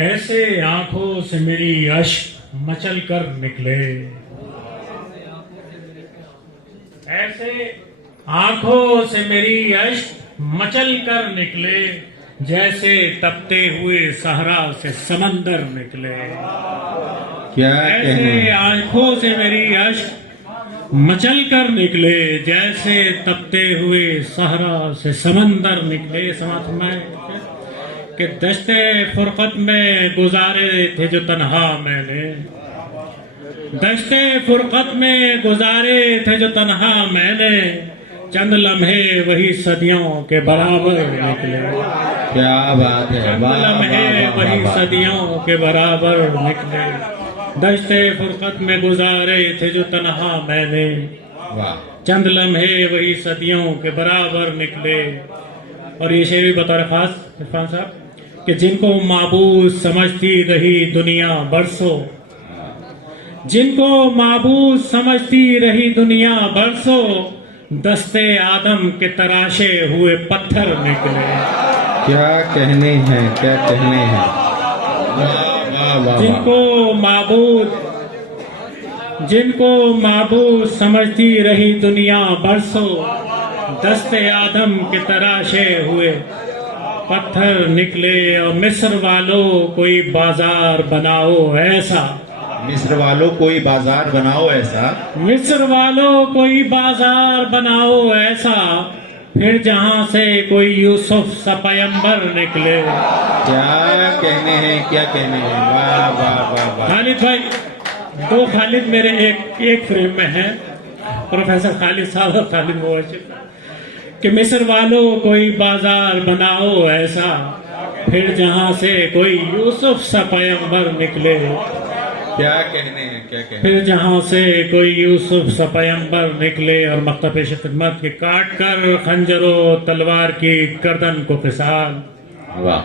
ऐसे आंखों से मेरी अश्क मचल कर निकले, ऐसे आंखों से मेरी अश्क मचल कर निकले, जैसे तपते हुए सहरा से समंदर निकले। क्या ऐसे आंखों से मेरी अश्क मचल कर निकले, जैसे तपते हुए सहरा से समंदर निकले। समाज में कि दश्ते फुरकत में गुजारे थे जो तन्हा मैंने, दश्ते फुरकत में गुजारे थे जो तन्हा मैंने, चंद लम्हे वही सदियों के बराबर निकले। क्या बात है, चंद लम्हे वही सदियों के बराबर निकले, दश्ते फुरकत में गुजारे थे जो तन्हा मैंने, चंद लम्हे वही सदियों के बराबर निकले। और ये शेर भी बतौर खास इरफान साहब कि जिनको माबूद समझती रही दुनिया बरसों, जिनको माबूद समझती रही दुनिया बरसों, दस्ते आदम के तराशे हुए पत्थर निकले। क्या कहने हैं, क्या कहने हैं। जिनको माबूद समझती रही दुनिया बरसों, दस्ते आदम के तराशे हुए पत्थर निकले। और मिस्र वालों कोई बाजार बनाओ ऐसा, मिस्र वालों कोई बाजार बनाओ ऐसा, मिस्र वालों कोई बाजार बनाओ ऐसा, फिर जहां से कोई यूसुफ सा पैगंबर निकले। क्या कहने हैं, क्या कहने हैं। वाह वाह वाह वाह। खालिद भाई, दो खालिद मेरे एक फ्रेम में हैं, प्रोफेसर खालिद साहब और खालिद मुबशिर, कि मिस्र वालों कोई बाजार बनाओ ऐसा, फिर जहां से कोई यूसुफ सा पैगंबर निकले। क्या कहने हैं, क्या कहने। फिर जहां से कोई यूसुफ सा पैगंबर निकले। और मक्तब पेश खिदमत के काट कर खंजरों तलवार की गर्दन को खिसाल, वाह।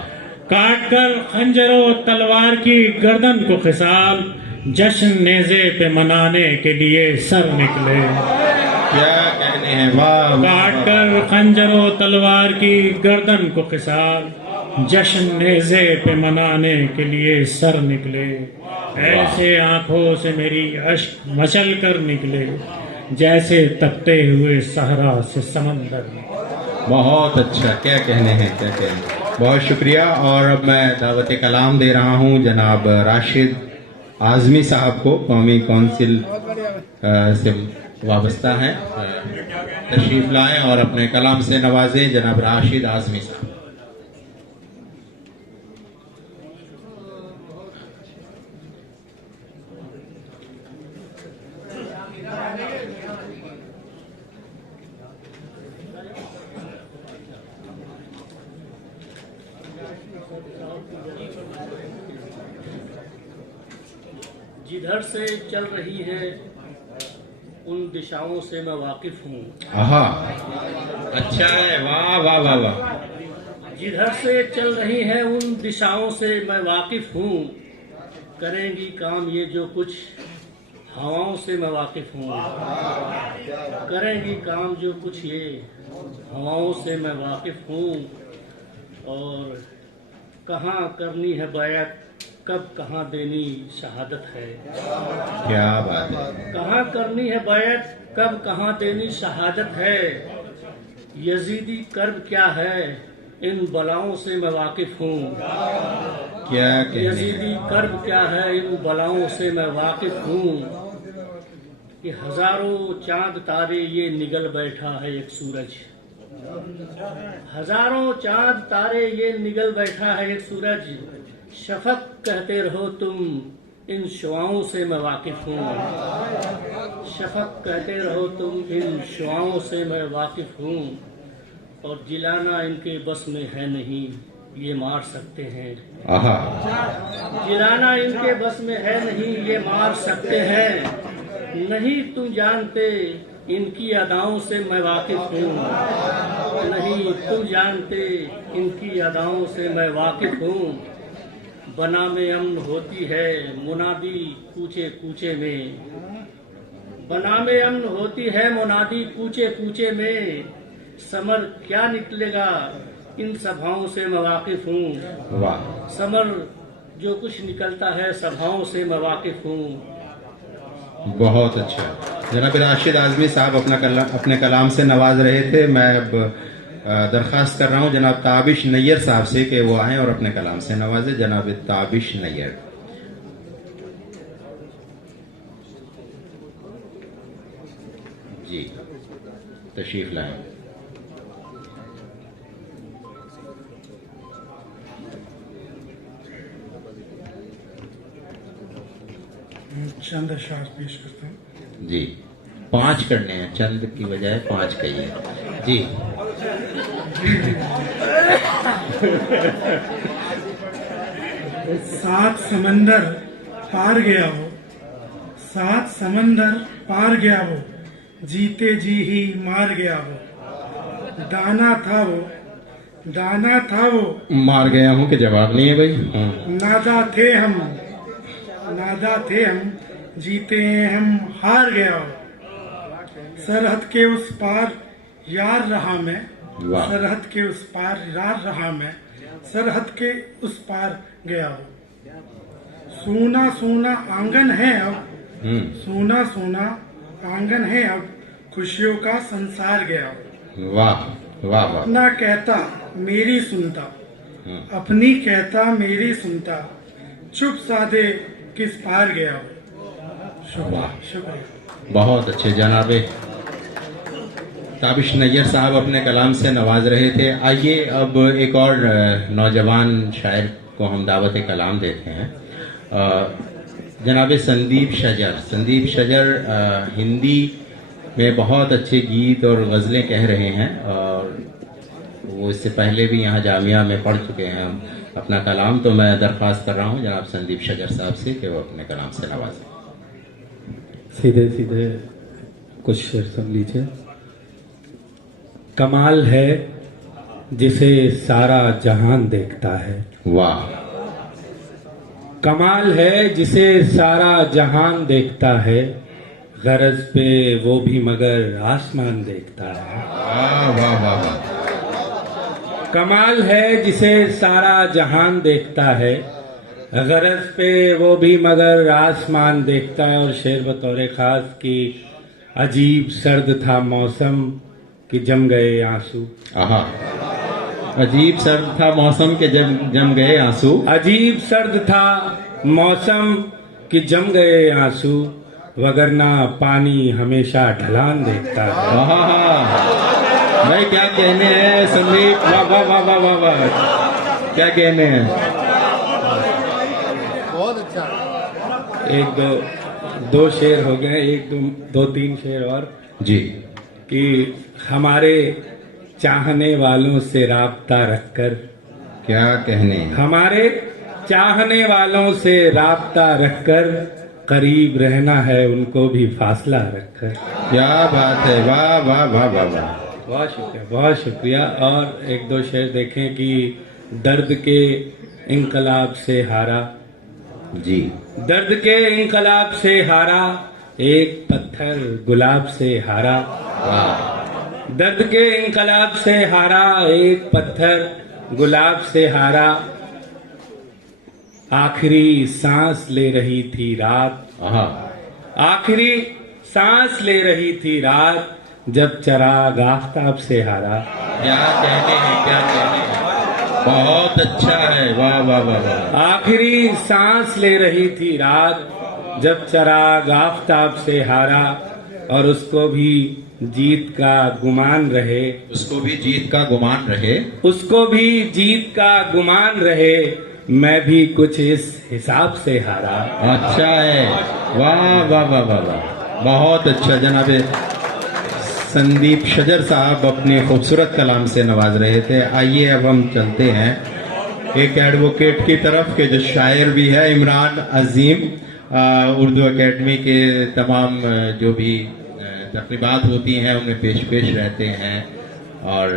काट कर खंजरों तलवार की गर्दन को खिसाल, जश्न नेज़े पे मनाने के लिए सर निकले। क्या कहने हैं। वाह। काट कर खंजरों तलवार की गर्दन को खिसाल, जश्न नेज़े पे मनाने के लिए सर निकले। ऐसे आंखों से मेरी अश्क मचल कर निकले, जैसे तपते हुए सहरा से समंदर निकले। बहुत अच्छा, क्या कहने हैं, क्या कहने हैं। बहुत शुक्रिया। और अब मैं दावत कलाम दे रहा हूँ जनाब राशिद आज़मी साहब को, कौमी कौंसिल से वाबस्ता हैं, तशरीफ लाएं और अपने कलाम से नवाजें जनाब राशिद आज़मी साहब। जिधर से चल रही है उन दिशाओं से मैं वाकिफ हूँ। आहा, अच्छा है। वाह वाह वाह वाह। जिधर से चल रही है उन दिशाओं से मैं वाकिफ हूँ, करेंगी काम ये जो कुछ हवाओं से मैं वाकिफ हूँ, करेंगी काम जो कुछ ये हवाओं से मैं वाकिफ हूँ। और कहाँ करनी है बैत, कब कहाँ देनी शहादत है। क्या बात है। कहाँ करनी है बैत, कब कहाँ देनी शहादत है। यजीदी कर्ब क्या है, इन बलाओं से मैं वाकिफ हूँ। क्या कहने हैं। यजीदी कर्ब क्या है, इन बलाओं से मैं वाकिफ हूँ। कि हजारों चांद तारे ये निगल बैठा है एक सूरज, हजारों चांद तारे ये निगल बैठा है एक सूरज। शफक कहते रहो तुम, इन शुआओं से मैं वाकिफ हूँ। शफक कहते रहो तुम, इन शुआओं से मैं वाकिफ हूँ। और जिलाना इनके बस में है नहीं, ये मार सकते हैं। आहा। जिलाना इनके बस में है नहीं, ये मार सकते हैं। नहीं तुम जानते इनकी अदाओं से मैं वाकिफ हूँ, नहीं तुम जानते इनकी अदाओं से मैं वाकिफ हूँ। बना में अमन होती है मुनादी कूचे कूचे में, बना में अमन होती है मुनादी कूचे कूचे में। समर क्या निकलेगा इन सभाओं से मैं वाकिफ हूँ। वाह। समर जो कुछ निकलता है सभाओं से मैं वाकिफ हूँ। बहुत अच्छा। जनाब राशिद आज़मी साहब अपने कलाम से नवाज रहे थे। मैं अब दरख्वास्त कर रहा हूँ जनाब ताबिश नैयर साहब से कि वो आएँ और अपने कलाम से नवाजे। जनाब ताबिश नैयर जी तशरीफ लाएं। चंद अशार पेश करता हूँ। जी 5 करने हैं, चंद की बजाय 5 कहिए जी। सात समंदर पार गया वो, 7 समंदर पार गया वो, जीते जी ही मार गया वो। दाना था वो, दाना था वो, मार गया हूँ कि जवाब नहीं है भाई। नादा थे हम, नादा थे हम, जीते हम हार गया वो। सरहद के उस पार यार रहा मैं, वाह। सरहद के उस पार यार रहा मैं, सरहद के उस पार गया हो। सोना सोना आंगन है अब, सोना सोना आंगन है अब, खुशियों का संसार गया हो। वाह वाह वाह। अपना कहता मेरी सुनता, अपनी कहता मेरी सुनता, चुप साधे किस पार गया हो। शुक्रिया शुक्रिया। बहुत अच्छे जनाबे ताबिश नैयर साहब अपने कलाम से नवाज रहे थे। आइए अब एक और नौजवान शायर को हम दावत कलाम देते हैं। जनाब संदीप शजर। संदीप शजर हिंदी में बहुत अच्छे गीत और गज़लें कह रहे हैं और वो इससे पहले भी यहाँ जामिया में पढ़ चुके हैं अपना कलाम। तो मैं दरख्वास्त कर रहा हूँ जनाब संदीप शजर साहब से कि वो अपने कलाम से नवाजें। सीधे सीधे कुछ शेर सुन लीजिए। कमाल है जिसे सारा जहान देखता है, वाह। कमाल है जिसे सारा जहान देखता है, गरज पे वो भी मगर आसमान देखता है। वाह वाह वाह वाह। कमाल है जिसे सारा जहान देखता है, गरज पे वो भी मगर आसमान देखता है। और शेर बतौर खास की अजीब सर्द था मौसम कि जम गए आंसू। आहा। अजीब सर्द था मौसम के जम गए आंसू। अजीब सर्द था मौसम कि जम गए आंसू, वगरना पानी हमेशा ढलान देखता है। भाई क्या कहने हैं संदीप, वाह वाह वाह वाह वाह वाह, क्या कहने हैं। बहुत अच्छा। एक दो शेर हो गए, एक दो तीन शेर और जी। कि हमारे चाहने वालों से राब्ता रखकर, क्या कहने, हमारे चाहने वालों से राब्ता रखकर, करीब रहना है उनको भी फासला रखकर। क्या बात है, वाह वाह वाह वाह वाह। बहुत शुक्रिया बहुत शुक्रिया। और एक दो शेर देखें कि दर्द के इंकलाब से हारा जी, दर्द के इंकलाब से हारा, एक पत्थर गुलाब से हारा। दर्द के इंकलाब से हारा, एक पत्थर गुलाब से हारा, आखिरी सांस ले रही थी रात, आखिरी सांस ले रही थी रात, जब चराग आफताब से हारा। क्या कहने हैं, क्या कहने हैं, बहुत अच्छा है, वाह वाह वाह वाह। आखिरी सांस ले रही थी रात, जब चराग आफताब से हारा, और उसको भी जीत का गुमान रहे, उसको भी जीत का गुमान रहे, उसको भी जीत का गुमान रहे, मैं भी कुछ इस हिसाब से हारा। अच्छा है, वाह वाह वाह वाह वाह, बहुत अच्छा। जनाबे संदीप शजर साहब अपने खूबसूरत कलाम से नवाज रहे थे। आइए अब हम चलते हैं एक एडवोकेट की तरफ के जो शायर भी है, इमरान अजीम। उर्दू एकेडमी के तमाम जो भी तकरीबात होती हैं उनमें पेश रहते हैं और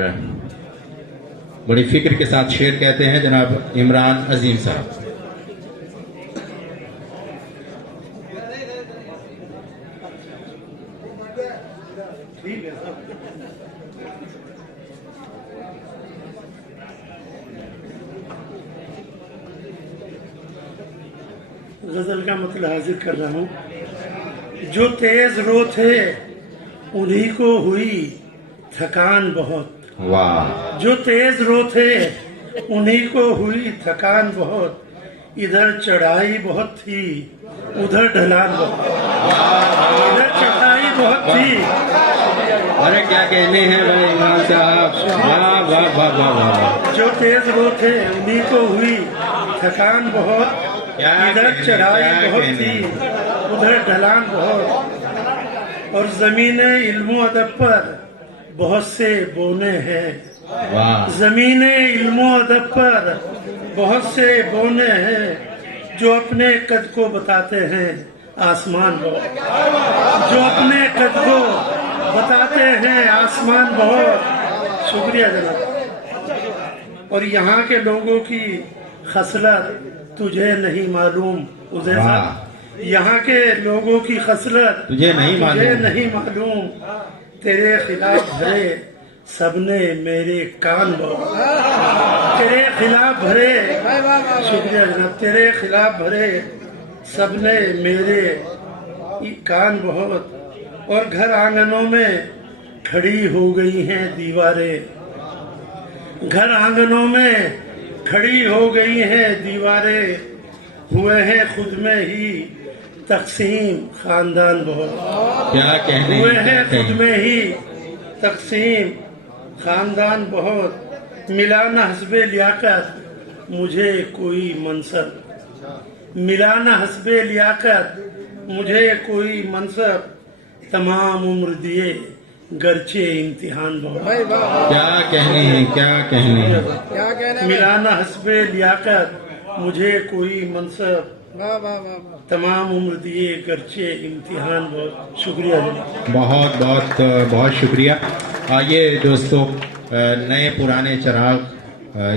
बड़ी फिक्र के साथ शेर कहते हैं जनाब इमरान अजीम साहब। गजल का मतलब हाजिर कर रहा हूँ। जो तेज रो थे उन्हीं को हुई थकान बहुत। वाह। जो तेज रो थे उन्हीं को हुई थकान बहुत। इधर चढ़ाई बहुत थी उधर ढलान बहुत। इधर चढ़ाई बहुत थी। अरे क्या कहने हैं भाई इमाम साहब, वाह वाह वाह वाह वाह। जो तेज रो थे उन्हीं को हुई थकान बहुत। क्या इधर कहने, चढ़ाई क्या बहुत कहने। थी उधर ढलान बहुत। और जमीने इल्मो अदब पर बहुत से बोने हैं। वाह। जमीने इल्मो अदब पर बहुत से बोने हैं। जो अपने कद को बताते हैं आसमान बहुत। जो अपने कद को बताते हैं आसमान बहुत। शुक्रिया जनाब। और यहाँ के लोगों की खसलत तुझे नहीं मालूम उदय साहब। यहाँ के लोगों की खसलत तुझे नहीं मालूम। तेरे खिलाफ भरे सबने मेरे कान बहुत। तेरे खिलाफ भरे, शुक्रिया जनाब, तेरे खिलाफ भरे सबने मेरे कान बहुत। और घर आंगनों में खड़ी हो गई हैं दीवारें। घर आंगनों में खड़ी हो गई हैं दीवारें। हुए हैं खुद में ही तकसीम खानदान बहुत। क्या कहने, हुए हैं खुद में ही तकसीम खानदान बहुत। मिला न हस्बे लियाकत मुझे कोई मनसब। मिला न हस्बे लियाकत मुझे कोई मनसब। तमाम उम्र दिए गर्चे इम्तिहान बहुत। क्या कहने हैं, क्या कहने हैं। मिलाना हस्बे लियाकत मुझे कोई मनसब। तमाम उम्र दिए गर्चे इम्तिहान बहुत। शुक्रिया जनाब। बहुत बहुत बहुत शुक्रिया। आइए दोस्तों, नए पुराने चिराग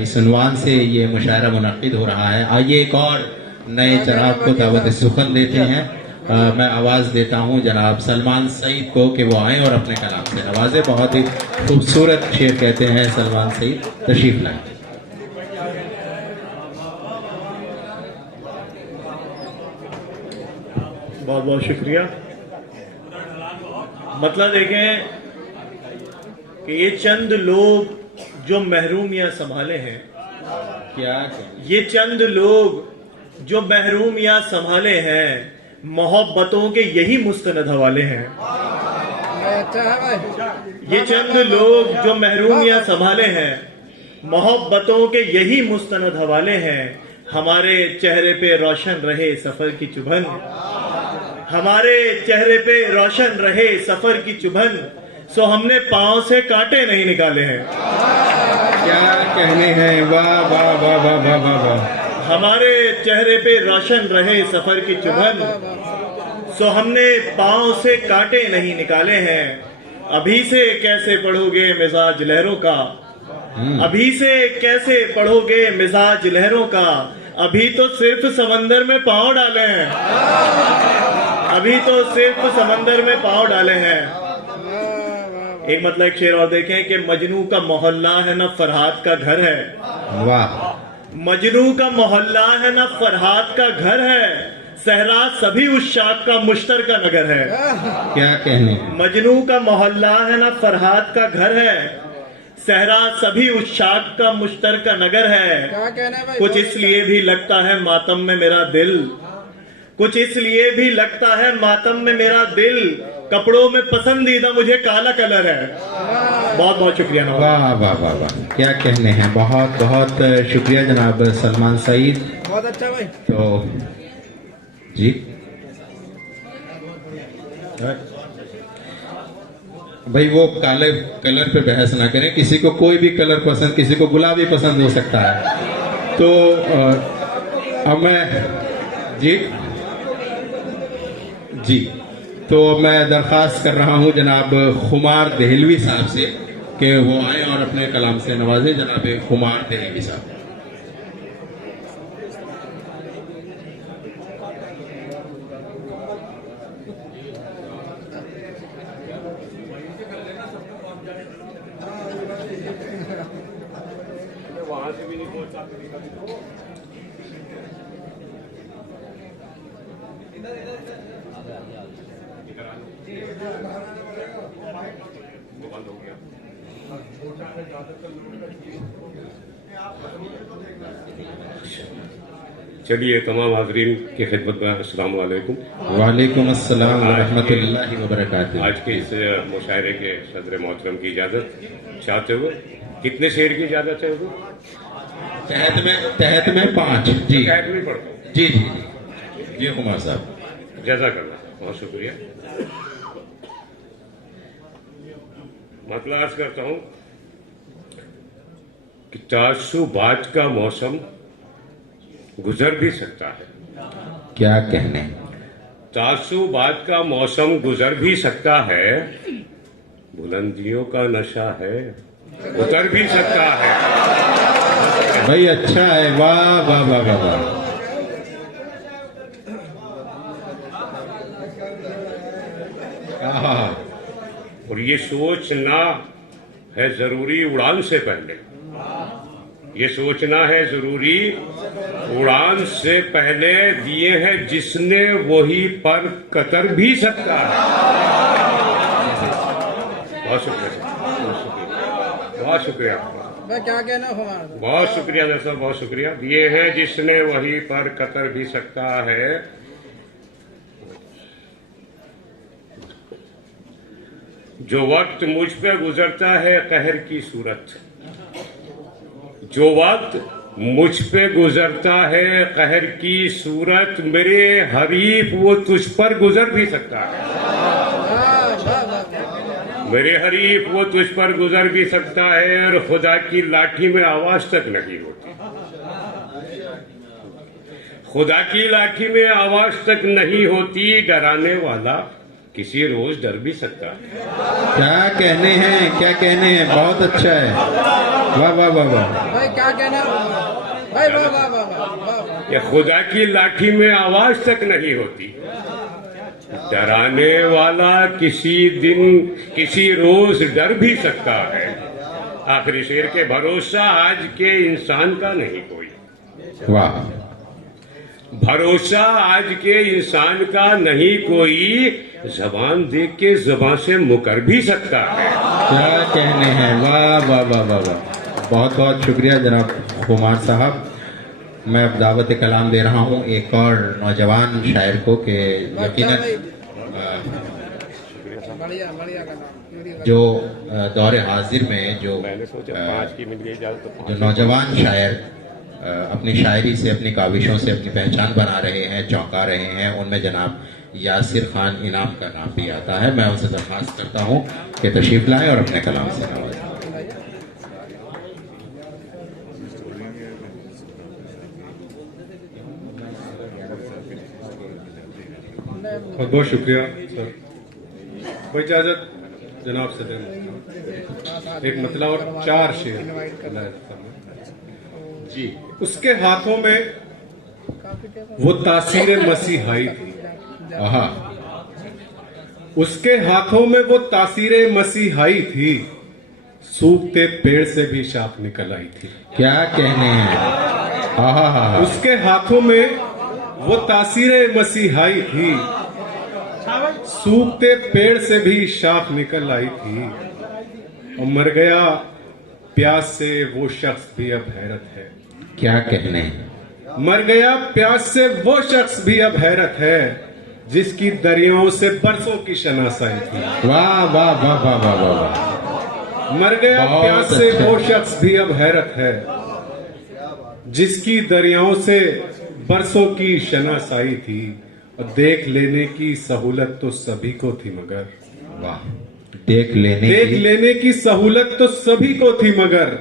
इस उन्वान से ये मुशायरा मुनक्किद हो रहा है। आइए एक और नए चिराग को दावत सुखन देते हैं। मैं आवाज़ देता हूं जनाब सलमान सईद को कि वो आए और अपने कलाम से नवाजे। बहुत ही खूबसूरत शेर कहते हैं सलमान सईद, तशरीफ लाएं। बहुत बहुत शुक्रिया। मतलब देखें कि ये चंद लोग जो महरूमियां संभाले हैं, क्या ये चंद लोग जो महरूमियां संभाले हैं, मोहब्बतों के यही मुस्तनद हवाले हैं। ये चंद लोग जो महरूमियां संभाले हैं, मोहब्बतों के यही मुस्तनद हवाले हैं। हमारे चेहरे पे रोशन रहे सफर की चुभन। हमारे चेहरे पे रोशन रहे सफर की चुभन। सो हमने पांव से कांटे नहीं निकाले हैं। क्या कहने हैं, वाह वाह वाह वाह वाह वाह वाह। हमारे चेहरे पे रोशन रहे सफर की चुभन। सो हमने पांव से कांटे नहीं निकाले हैं। अभी से कैसे पढ़ोगे मिजाज लहरों का। अभी से कैसे पढ़ोगे मिजाज लहरों का। अभी तो सिर्फ समंदर में पांव डाले हैं। अभी तो सिर्फ समंदर में पांव डाले हैं। एक मतलब एक शेर और देखें कि मजनू का मोहल्ला है ना फरहाद का घर है। वाह। मजनू का मोहल्ला है ना फरहाद का घर है। सहरा सभी उस शाख का मुश्तरका नगर है। क्या कहने। मजनू का मोहल्ला है ना फरहाद का घर है। सहरा सभी उस शाख का मुश्तरका नगर है। कुछ इसलिए भी लगता है मातम में मेरा दिल। कुछ इसलिए भी लगता है मातम में मेरा दिल। कपड़ों में पसंदीदा मुझे काला कलर है। बहुत बहुत शुक्रिया। वाह वाह वाह वाह, क्या कहने हैं। बहुत बहुत शुक्रिया जनाब सलमान सईद। बहुत अच्छा भाई। तो जी भाई वो काले कलर पे बहस ना करें। किसी को कोई भी कलर पसंद, किसी को गुलाबी पसंद हो सकता है। तो अब मैं जी तो मैं दरख्वास्त कर रहा हूं जनाब खुमार देहलवी साहब से कि वो आए और अपने कलाम से नवाजे। जनाब खुमार देहलवी साहब। चलिए, तमाम हाजरीन की खिदमत में अस्सलाम वालेकुम। वालेकुम अस्सलाम व रहमतुल्लाहि व बरकातुहू। आज के इस मुशायरे के सदर मोहतरम की इजाज़त चाहते हुए, कितने शेर की इजाज़त है हुजूर? तहत में 5। जी कहत में पढ़ता हूँ। जी जी जी कुमार साहब, जज़ाकल्लाह, बहुत शुक्रिया। मतलब अर्ज करता हूँ कि तासुबात का मौसम गुजर भी सकता है। क्या कहने, तासुबात का मौसम गुजर भी सकता है, बुलंदियों का नशा है उतर भी सकता है। भाई अच्छा है, वाह वाह वाह वाह वाह। आहा, और ये सोचना है जरूरी उड़ान से पहले, ये सोचना है जरूरी उड़ान से पहले, दिए हैं जिसने वही पर कतर भी सकता है। बहुत शुक्रिया, बहुत शुक्रिया, मैं क्या कहना हमारा, बहुत शुक्रिया दरअसल, बहुत शुक्रिया। दिए हैं जिसने वही पर कतर भी सकता है। जो वक्त मुझ पे गुजरता है कहर की सूरत, जो वक्त मुझ पे गुजरता है कहर की सूरत, मेरे हरीफ वो तुझ पर गुजर भी सकता है। मेरे हरीफ वो तुझ पर गुजर भी सकता है, और खुदा की लाठी में आवाज तक नहीं होती। खुदा की लाठी में आवाज तक नहीं होती, डराने वाला किसी रोज डर भी सकता है। क्या कहने हैं, क्या कहने हैं, बहुत अच्छा है, वाह वाह वाह वाह। भाई क्या कहना भाई, वाह वाह वाह वाह। ये खुदा की लाठी में आवाज तक नहीं होती, डराने वाला किसी दिन किसी रोज डर भी सकता है। आखिरी शेर के भरोसा आज के इंसान का नहीं कोई, वाह। भरोसा आज के इंसान का नहीं कोई, जबान देख के जबान से मुकर भी सकता है। क्या कहने हैं, वाह वाह वाह वाह वाह। बहुत बहुत शुक्रिया जनाब कुमार साहब। मैं अब दावत कलाम दे रहा हूँ एक और नौजवान शायर को कि यकीनन बढ़िया बढ़िया कहना। जो दौरे हाजिर में जो मैंने सोचा 5 की मिल गई इजाजत, तो जो नौजवान शायर अपनी शायरी से, अपनी काविशों से अपनी पहचान बना रहे हैं, चौंका रहे हैं, उनमें जनाब यासिर खान इनाम का नाम भी आता है। मैं उनसे दरख्वास्त करता हूँ कि तशरीफ लाएं और अपने कलाम से नवाजें। बहुत बहुत शुक्रिया सर। कोई इजाजत जनाब से देना, एक मतलब और 4 शेर जी। उसके हाथों में वो तासीर मसीहाई थी, आहा, उसके हाथों में वो तासीर मसीहाई थी, सूखते पेड़ से भी शाख निकल आई थी। क्या कहने हैं, आहा हा हा। उसके हाथों में वो तासीर मसीहाई थी, सूखते पेड़ से भी शाख निकल आई थी। और मर गया प्यास से वो शख्स भी अब हैरत है। क्या कहने, मर गया प्यास से वो शख्स भी अब हैरत है, जिसकी दरियाओं से बरसों की शनासाई थी। वाह वाह वाह वाह वाह वाह वाह। मर गया बहुत प्यास से अच्छा। वो शख्स भी अब हैरत है, जिसकी दरियाओं से बरसों की शनासाई थी। और देख लेने की सहूलत तो सभी को थी मगर, वाह, देख देख लेने की सहूलत तो सभी को थी मगर,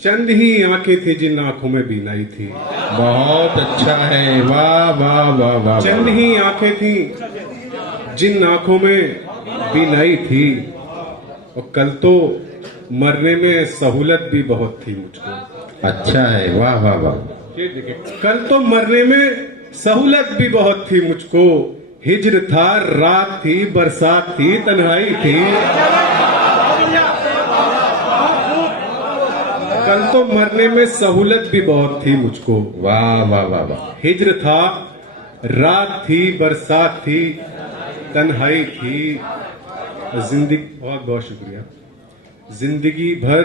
चंद ही आंखें थी जिन आंखों में बीनाई थी। बहुत अच्छा है, वाह वाह वाह वाह। चंद ही आंखें थी जिन आंखों में बीनाई थी। और कल तो मरने में सहूलत भी बहुत थी मुझको। अच्छा है, वाह वाह वाह। ये देखिए, कल तो मरने में सहूलत भी बहुत थी मुझको। हिज्र था, रात थी, बरसात थी, तन्हाई थी। कल तो मरने में सहूलत भी बहुत थी मुझको। वाह वाह वाह वाह। हिज्र था, रात थी, बरसात थी, तन्हाई थी, जिंदगी, बहुत बहुत शुक्रिया, जिंदगी भर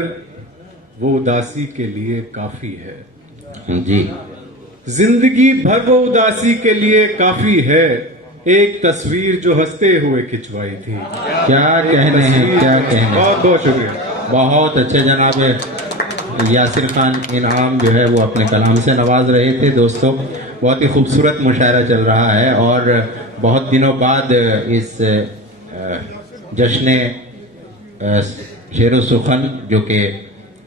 वो उदासी के लिए काफी है जी। जिंदगी भर वो उदासी के लिए काफी है, एक तस्वीर जो हंसते हुए खिंचवाई थी। क्या कहने हैं, क्या कहने। बहुत बहुत शुक्रिया। बहुत अच्छे जनाब यासिर खान इनाम जो है वो अपने कलाम से नवाज रहे थे। दोस्तों बहुत ही खूबसूरत मुशायरा चल रहा है और बहुत दिनों बाद इस जश्न शेर सुखन जो कि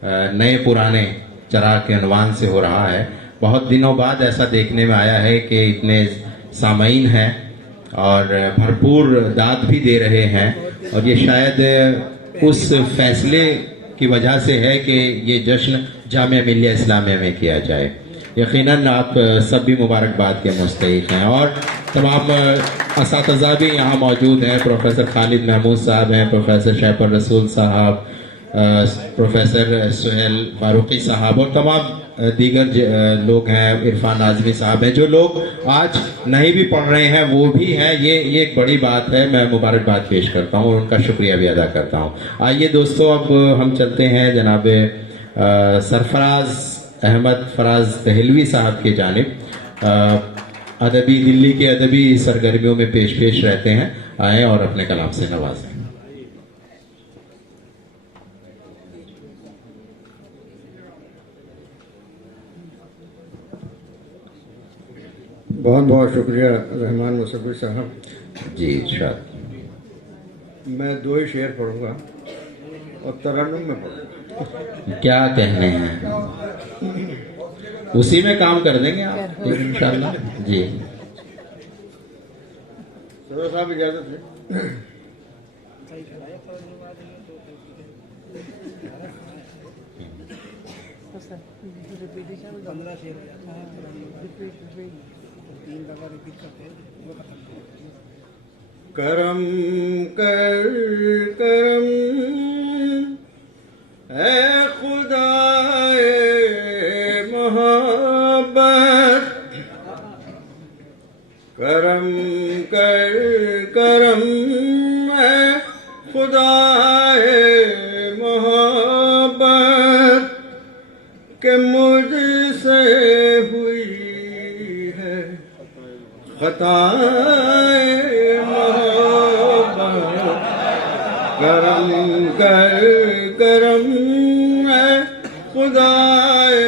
नए पुराने चराग के अनवान से हो रहा है, बहुत दिनों बाद ऐसा देखने में आया है कि इतने सामीन हैं और भरपूर दाद भी दे रहे हैं। और ये शायद उस फैसले की वजह से है कि ये जश्न जामिया मिल्लिया इस्लामिया में किया जाए। यकीनन आप सब भी मुबारकबाद के मुस्तहिक हैं और तमाम असातिज़ा भी यहाँ मौजूद हैं। प्रोफेसर खालिद महमूद साहब हैं, प्रोफेसर शैफ रसूल साहब, प्रोफेसर सुहेल फारूकी साहब और तमाम दीगर लोग हैं, इरफान आज़मी साहब हैं। जो लोग आज नहीं भी पढ़ रहे हैं वो भी हैं। ये एक बड़ी बात है। मैं मुबारकबाद पेश करता हूँ और उनका शुक्रिया भी अदा करता हूँ। आइए दोस्तों, अब हम चलते हैं जनाब सरफराज अहमद फराज दहलवी साहब की जानिब। अदबी दिल्ली के अदबी सरगर्मियों में पेश रहते हैं। आए और अपने कलाम से नवाजें। बहुत बहुत शुक्रिया रहमान मुसव्विर साहब जी। इरशाद। मैं 2 ही शेर पढ़ूंगा और तरन्नुम में पढ़ूंगा। क्या कहने हैं, उसी में काम कर देंगे आप इंशाल्लाह जी। सदर साहब इजाजत है। करम कर करम है खुदाए मोहब्बत, करम कर करम है खुदाए मोहब्बत के मुझसे हुई है खताए मोहब्बत, करम कर करम है खुदाए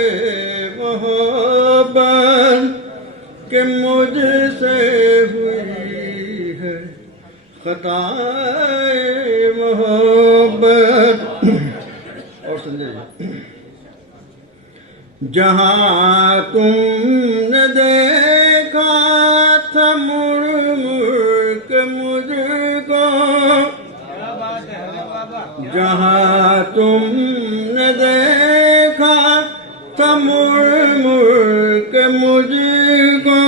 मोहब्बत के मुझसे हुई है खताए मोहब्बत। और समझिए, जहाँ तुमने देखा था मुड़ मुड़ के मुझको, जहाँ तुमने देखा था मुड़ मुड़ के मुझको,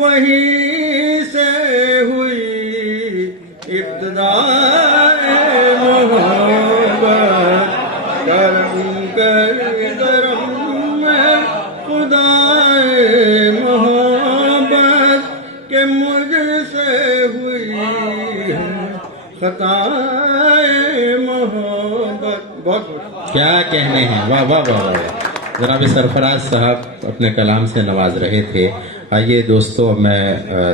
वहीं से हुई इब्तिदाए मोहब्बत, करम कर करम है खुदाए मोहब्बत के मुझसे हुई है खताए मोहब्बत। बहुत क्या कहने हैं, वाह वाह वाह वाह। जनाब सरफराज साहब अपने कलाम से नवाज रहे थे। आइए दोस्तों, मैं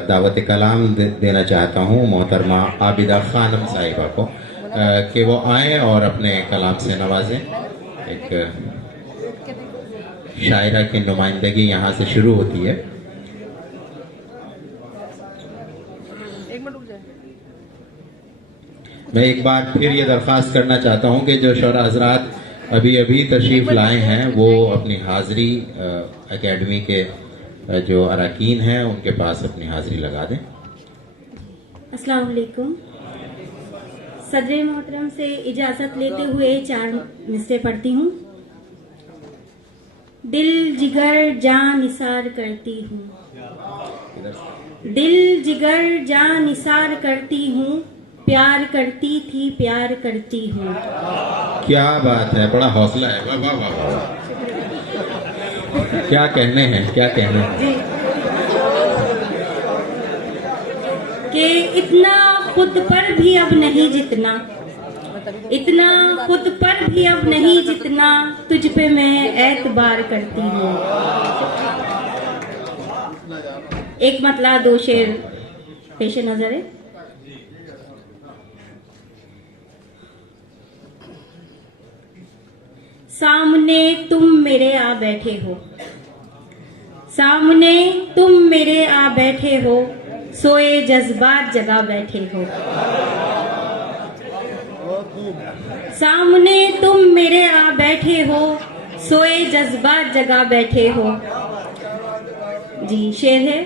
दावत कलाम देना चाहता हूँ मोहतरमा आबिदा खानम साहिबा को कि वो आए और अपने कलाम से नवाजें। एक शायरा की नुमाइंदगी यहाँ से शुरू होती है। मैं एक बार फिर ये दरख्वास्त करना चाहता हूँ कि जो शौरा हजरात अभी अभी तशरीफ़ लाए हैं वो अपनी हाज़िरी एकेडमी के जो अरकान हैं उनके पास अपनी हाज़िरी लगा दें। अस्सलाम वालेकुम। सदर मोहतरम से इजाज़त लेते हुए 4 मिसरे पढ़ती हूँ। दिल जिगर जान निसार करती हूँ, दिल जिगर जान निसार करती हूँ, प्यार करती थी प्यार करती हूँ। क्या बात है, बड़ा हौसला है, वाह वाह वाह वाह। क्या कहने हैं, क्या कहने हैं। कि इतना खुद पर भी अब नहीं जितना, इतना खुद पर भी अब नहीं जितना तुझ पे मैं एतबार करती हूँ। एक मतला दो शेर पेश नजर है। सामने तुम मेरे आ बैठे हो, सामने तुम मेरे आ बैठे हो, सोए जज्बात जगा बैठे हो। सामने तुम मेरे आ बैठे हो, सोए जज्बात जगा बैठे हो। जी शेर है।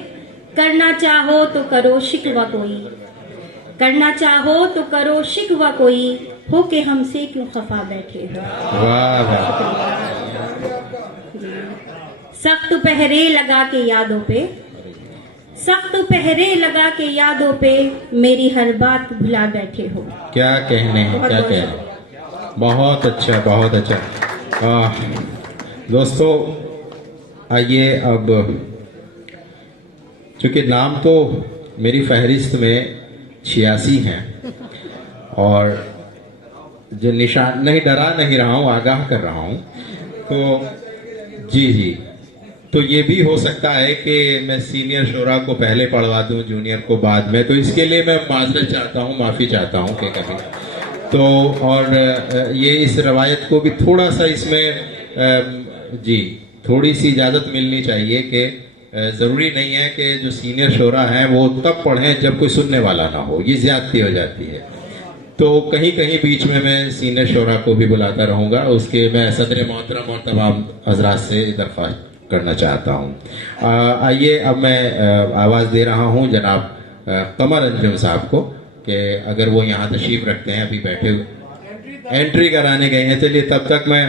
करना चाहो तो करो शिकवा कोई, करना चाहो तो करो शिकवा कोई, हो के हमसे क्यों खफा बैठे हो। वाह वाह। सख्त पहरे लगा के यादों पे, सख्त पहरे लगा के यादों पे मेरी हर बात भुला बैठे हो। क्या कहने हैं, क्या कहने। बहुत अच्छा, बहुत अच्छा। दोस्तों आइए अब, चूंकि नाम तो मेरी फहरिस्त में 86 हैं और जो निशान नहीं, डरा नहीं रहा हूँ, आगाह कर रहा हूँ। तो जी, तो ये भी हो सकता है कि मैं सीनियर शोरा को पहले पढ़वा दूं, जूनियर को बाद में, तो इसके लिए मैं माजरत चाहता हूँ, माफ़ी चाहता हूँ कि कभी तो। और ये इस रवायत को भी थोड़ा सा इसमें जी थोड़ी सी इजाज़त मिलनी चाहिए कि ज़रूरी नहीं है कि जो सीनियर शोरा हैं वो तब पढ़ें जब कोई सुनने वाला ना हो, ये ज़्यादती हो जाती है। तो कहीं कहीं बीच में मैं सीनियर शोरा को भी बुलाता रहूँगा, उसके मैं सदर मोहतरम और तमाम हजरात से दरख्वास्त करना चाहता हूँ। आइए अब मैं आवाज़ दे रहा हूँ जनाब कमर अंजुम साहब को कि अगर वो यहाँ तशरीफ़ रखते हैं, अभी बैठे हुए एंट्री कराने गए हैं। चलिए तब तक मैं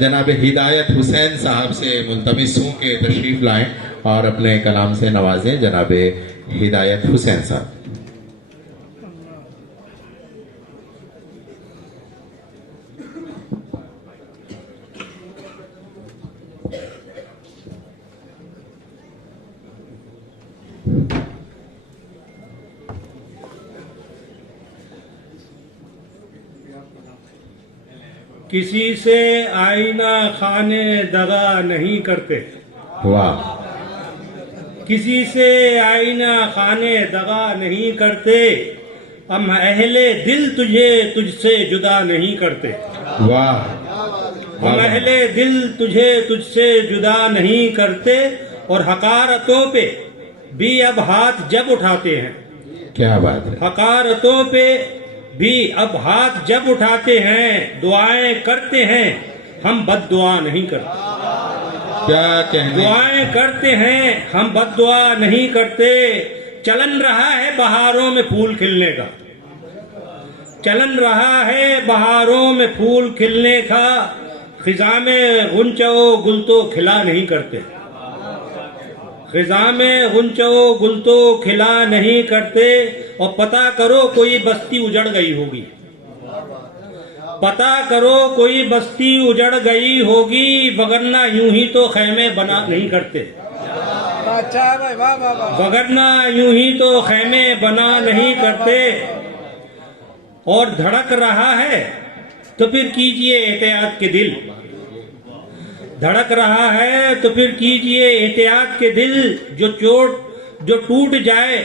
जनाब हिदायत हुसैन साहब से मुल्तमिस हूँ कि तशरीफ़ लाएं और अपने कलाम से नवाजें जनाब हिदायत हुसैन साहब। किसी से आईना खाने दगा नहीं करते। वाह। किसी से आईना खाने दगा नहीं करते, हम अहले दिल तुझे तुझसे जुदा नहीं करते। वाह। हम अहले दिल तुझे तुझसे जुदा नहीं करते, और हकारतों पे भी अब हाथ जब उठाते हैं। क्या बात है। हकारतों पे भी अब हाथ जब उठाते हैं, दुआएं करते हैं, हम बद्दुआ नहीं करते। क्या कहने। दुआएं करते हैं, हम बद्दुआ नहीं करते। चलन रहा है बहारों में फूल खिलने का, चलन रहा है बहारों में फूल खिलने का, खिजा में गुंचो गुल तो खिला नहीं करते। खिजा में गुंचो गुल तो खिला नहीं करते, और पता करो कोई बस्ती उजड़ गई होगी, पता करो कोई बस्ती उजड़ गई होगी, वगरना यूं ही तो खैमे बना नहीं करते। वगरना यूं ही तो खैमे बना नहीं करते। और धड़क रहा है तो फिर कीजिए एहतियात के दिल, धड़क रहा है तो फिर कीजिए एहतियात के दिल, जो टूट जाए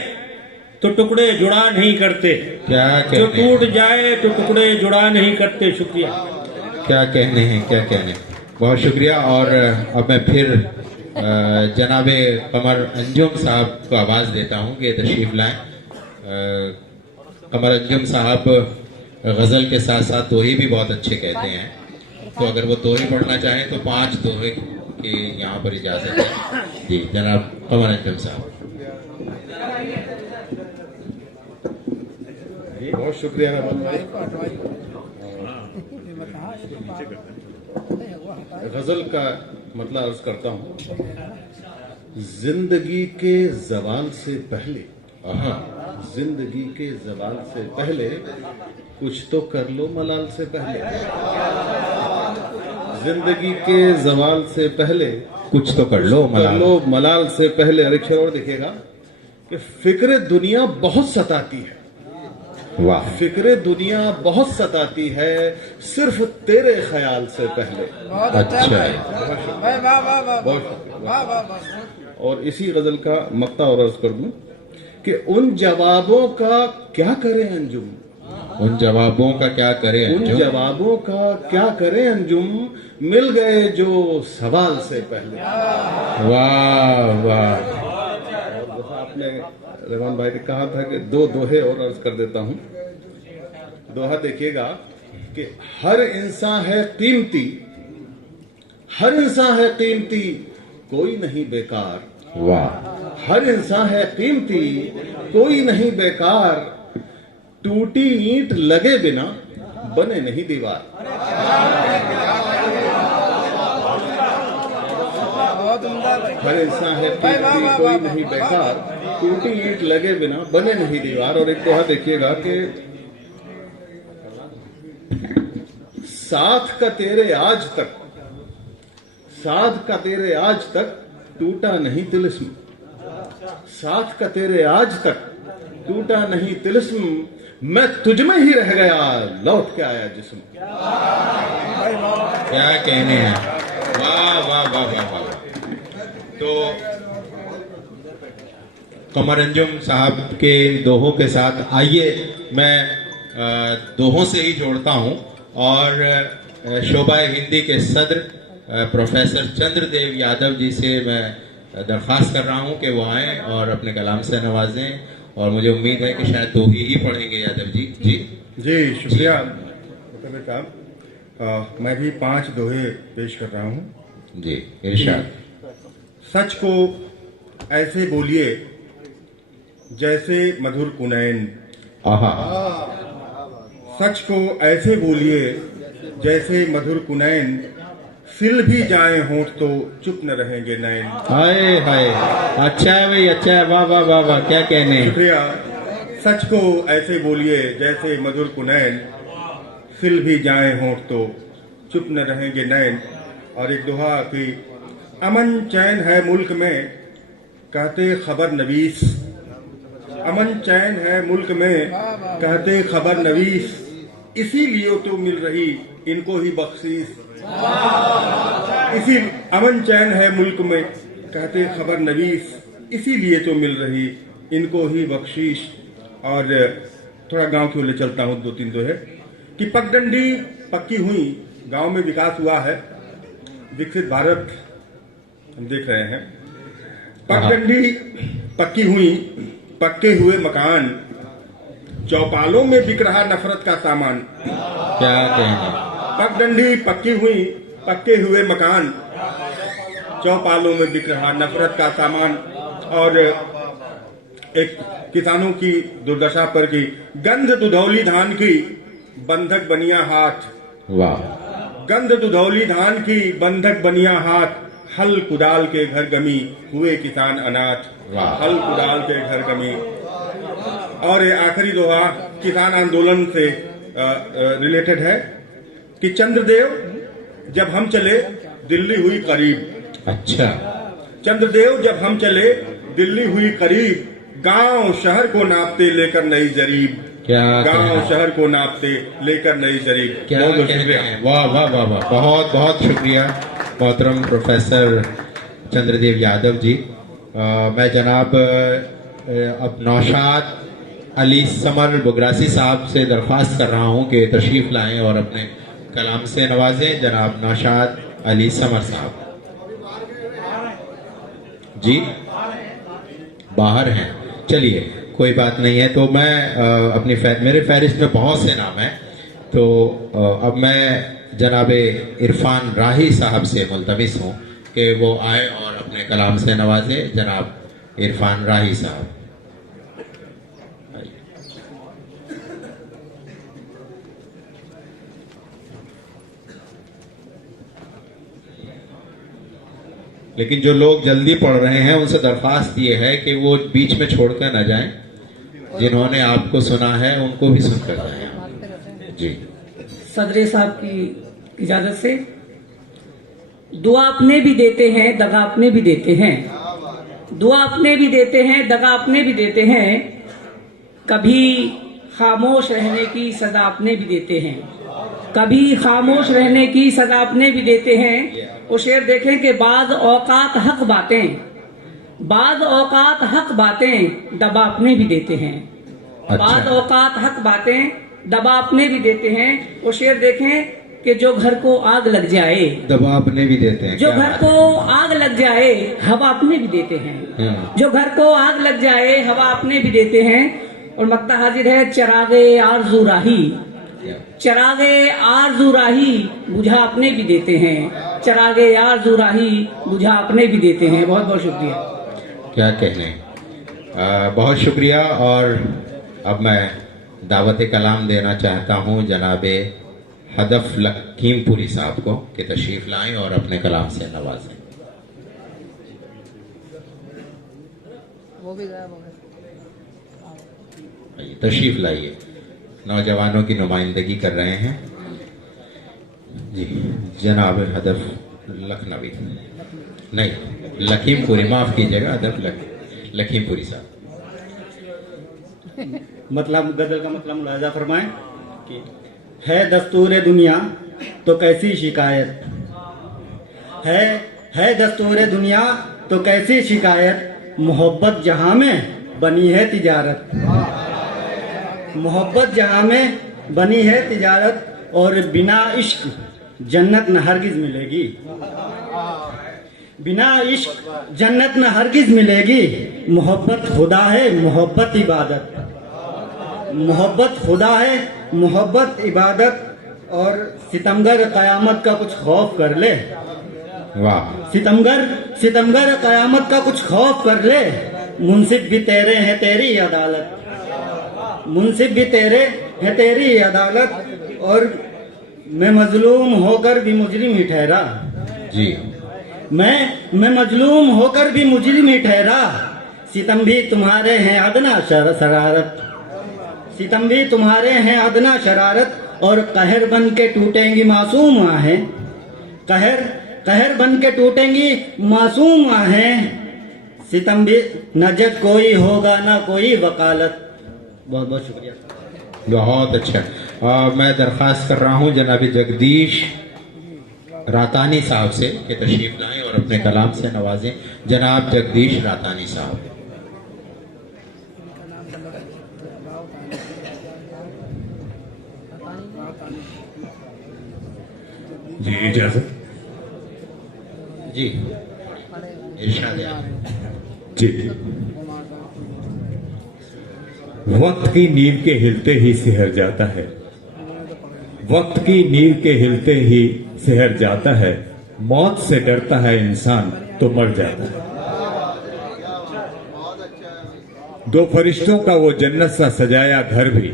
तो टुकड़े जुड़ा नहीं करते। क्या जो टूट जाए तो टुकड़े जुड़ा नहीं करते। शुक्रिया। क्या कहने हैं, क्या कहने। बहुत शुक्रिया। और अब मैं फिर जनाबे कमर अंजुम साहब को आवाज़ देता हूँ कि तशरीफ़ लाएं। कमर अंजुम साहब गज़ल के साथ साथ दोहे भी बहुत अच्छे कहते हैं, तो अगर वो दोहे पढ़ना चाहें तो 5 दोहे की यहाँ पर इजाज़त है। जी जनाब कमर अंजुम साहब। बहुत शुक्रिया गजल का मतलब अर्ज करता हूँ। जिंदगी के जवाल से पहले, जिंदगी के जवाल से पहले कुछ तो कर लो मलाल से पहले। जिंदगी के जवाल से पहले कुछ तो कर लो मलाल से पहले। और एक शेर और देखिएगा कि फिक्र दुनिया बहुत सताती है। वाह, फिक्र दुनिया बहुत सताती है सिर्फ तेरे ख्याल से पहले। बहुत अच्छा अच्छा भाई। है। भाई वाह वाह वाह बहुत वाह शुक्रिया। वाह वाह वाह। और इसी गजल का मक्ता और अर्ज कर दूं कि उन जवाबों का क्या करें अंजुम, उन जवाबों का क्या करें उन अंजुम? जवाबों का क्या करें अंजुम, मिल गए जो सवाल से पहले। वाह वाह, जैसा आपने रहमान भाई ने कहा था कि दो दोहे और अर्ज कर देता हूं। दोहा देखिएगा कि हर इंसान है कीमती, हर इंसान है कीमती, कोई नहीं बेकार। वाह, हर इंसान है कीमती, कोई नहीं बेकार, टूटी ईंट लगे बिना बने नहीं दीवार। बहुत उम्दा भाई। हर इंसान है कीमती, कोई नहीं बेकार, टूटी ईंट लगे बिना बने नहीं दीवार। और एक दोहा देखिएगा कि साथ का तेरे आज तक, साथ का तेरे आज तक टूटा नहीं तिलिस्म, साथ का तेरे आज तक टूटा नहीं तिलिस्म, मैं तुझ में ही रह गया लौट के आया जिस्म। क्या कहने हैं। वाह वाह वाह वाह वाह। तो कमर अंजुम साहब के दोहों के साथ आइए मैं दोहों से ही जोड़ता हूं और शोभा हिंदी के सदर प्रोफेसर चंद्रदेव यादव जी से मैं दरख्वास्त कर रहा हूं कि वो आएं और अपने कलाम से नवाजें, और मुझे उम्मीद है कि शायद दो ही पढ़ेंगे यादव जी। जी शुक्रिया मुकर्रर साहब। मैं भी 5 दोहे पेश कर रहा हूँ। जी इरशाद। सच को ऐसे बोलिए जैसे मधुर कुनैन, आहा, सच को ऐसे बोलिए जैसे मधुर कुनैन, सिल भी जाए होंठ तो चुप न रहेंगे नैन। हाय हाय, अच्छा है भाई, अच्छा है। वाह वाह वाह वाह, क्या कहने हैं। शुक्रिया। सच को ऐसे बोलिए जैसे मधुर कुनैन, सिल भी जाए होंठ तो चुप न रहेंगे नैन। और एक दोहा कि अमन चैन है मुल्क में कहते खबर नवीस, अमन चैन है मुल्क में कहते खबर नवीस, इसीलिए तो मिल रही इनको ही बख्शीश। इसी अमन चैन है मुल्क में कहते खबर नवीस, इसीलिए तो मिल रही इनको ही बख्शीश। और थोड़ा गांव की ओर ले चलता हूं, 2-3 दोहे कि पगडंडी पक्की हुई, गांव में विकास हुआ है, विकसित भारत हम देख रहे हैं। पगडंडी पक्की हुई, पक्के हुए मकान, चौपालों में बिक रहा नफरत का सामान। क्या कहने। पगडंडी पक्की हुई, पक्के हुए मकान, चौपालों में बिक रहा नफरत का सामान। और एक किसानों की दुर्दशा पर की गंध दुधौली धान की बंधक बनिया हाथ। वाह, गंध दुधौली धान की बंधक बनिया हाथ, हल कुदाल के घर गमी हुए किसान अनाथ। वाह। हल कुदाल के घर गमी। और ये आखिरी दोहा किसान आंदोलन से रिलेटेड है कि चंद्रदेव जब हम चले दिल्ली हुई करीब। अच्छा। चंद्रदेव जब हम चले दिल्ली हुई करीब, गांव शहर को नापते लेकर नई जरीब। क्या गांव कहना। शहर को नापते लेकर नई जरीब। क्या बहुत बहुत कहने शुक्रिया। हैं। वाह वाह वाह वाह, बहुत बहुत शुक्रिया मोहतरम प्रोफेसर चंद्रदेव यादव जी। मैं जनाब अब नौशाद अली समर बुगरासी साहब से दरख्वास्त कर रहा हूं कि तशरीफ लाएं और अपने कलाम से नवाजें। जनाब नौशाद अली समर साहब जी बाहर हैं। चलिए कोई बात नहीं है। तो मैं अपनी मेरे फहरिस्त में बहुत से नाम हैं, तो अब मैं जनाब इरफान राही साहब से मुल्तमिस हूँ कि वो आए और अपने कलाम से नवाजे। जनाब इरफान राही साहब। लेकिन जो लोग जल्दी पढ़ रहे हैं उनसे दरख्वास्त ये है कि वो बीच में छोड़कर न जाएं। जिन्होंने आपको सुना है उनको भी सुनकर जाएं। जी सदरे साहब की इजाजत से, दुआ अपने भी देते हैं, दगा अपने भी देते हैं। दुआ अपने भी देते हैं, दगा अपने भी देते हैं, कभी खामोश रहने की सजा अपने भी देते हैं, कभी खामोश रहने की सजा अपने भी देते हैं। वो शेर देखें कि बाज़ औकात हक बातें, बाज़ औकात हक बातें दबा अपने भी देते हैं। बाज़ औकात हक बातें दबा अपने भी देते हैं। वो शेर देखें कि जो घर को आग लग जाए, दबा अपने भी देते हैं, जो घर को आग लग जाए हवा अपने भी देते हैं, जो घर को आग लग जाए हवा अपने भी देते हैं। और मक्ता हाजिर है, चरागे आरज़ू राही, चरागे आरज़ू राही बुझा अपने भी देते हैं, चरागे आरज़ू राही बुझा अपने भी देते हैं। बहुत बहुत शुक्रिया। क्या कहने, बहुत शुक्रिया। और अब मैं दावत कलाम देना चाहता हूँ जनाबे हदफ लखीमपुरी साहब को कि तशरीफ लाएं और अपने कलाम से नवाजें। तशरीफ लाइए, नौजवानों की नुमाइंदगी कर रहे हैं जी जनाब हदफ लखनवी, नहीं लखीमपुरी, माफ कीजिएगा, हदफ लखीमपुरी साहब। मतलब गजल का मतलब मुलाजा फरमाएं कि है दस्तूर दुनिया तो कैसी शिकायत, है दस्तूर दुनिया तो कैसी शिकायत, मोहब्बत जहां में बनी है तिजारत, मोहब्बत जहां में बनी है तिजारत, और बिना इश्क जन्नत न हरगिज मिलेगी, बिना इश्क जन्नत न हरगिज मिलेगी, मोहब्बत खुदा है मोहब्बत इबादत, मोहब्बत खुदा है मोहब्बत इबादत, और सितमगर कयामत का कुछ खौफ कर ले, वाह, सितमगर कयामत का कुछ खौफ कर ले, मुंसिफ भी तेरे हैं तेरी अदालत, मुंसिफ भी तेरे हैं तेरी अदालत, और मैं मजलूम होकर भी मुजरिम ही ठहरा जी, मैं मजलूम होकर भी मुजरिम ही ठहरा, सितम भी तुम्हारे हैं अदना शरारत, सितम भी तुम्हारे हैं अदना शरारत, और कहर बन के टूटेंगी मासूम आहें, कहर बन के टूटेंगी मासूम आहें, सितम भी न जग कोई होगा ना कोई वकालत। बहुत बहुत शुक्रिया। बहुत अच्छा। मैं दरख्वास्त कर रहा हूँ जनाब जगदीश रातानी साहब से कि तशरीफ लाएं और अपने कलाम से नवाजें। जनाब जगदीश रातानी साहब। जी इजाजत। जी इरशाद जी। वक्त की नींव के हिलते ही सिहर जाता है, वक्त की नींव के हिलते ही सिहर जाता है, मौत से डरता है इंसान तो मर जाता है। दो फरिश्तों का वो जन्नत सा सजाया घर भी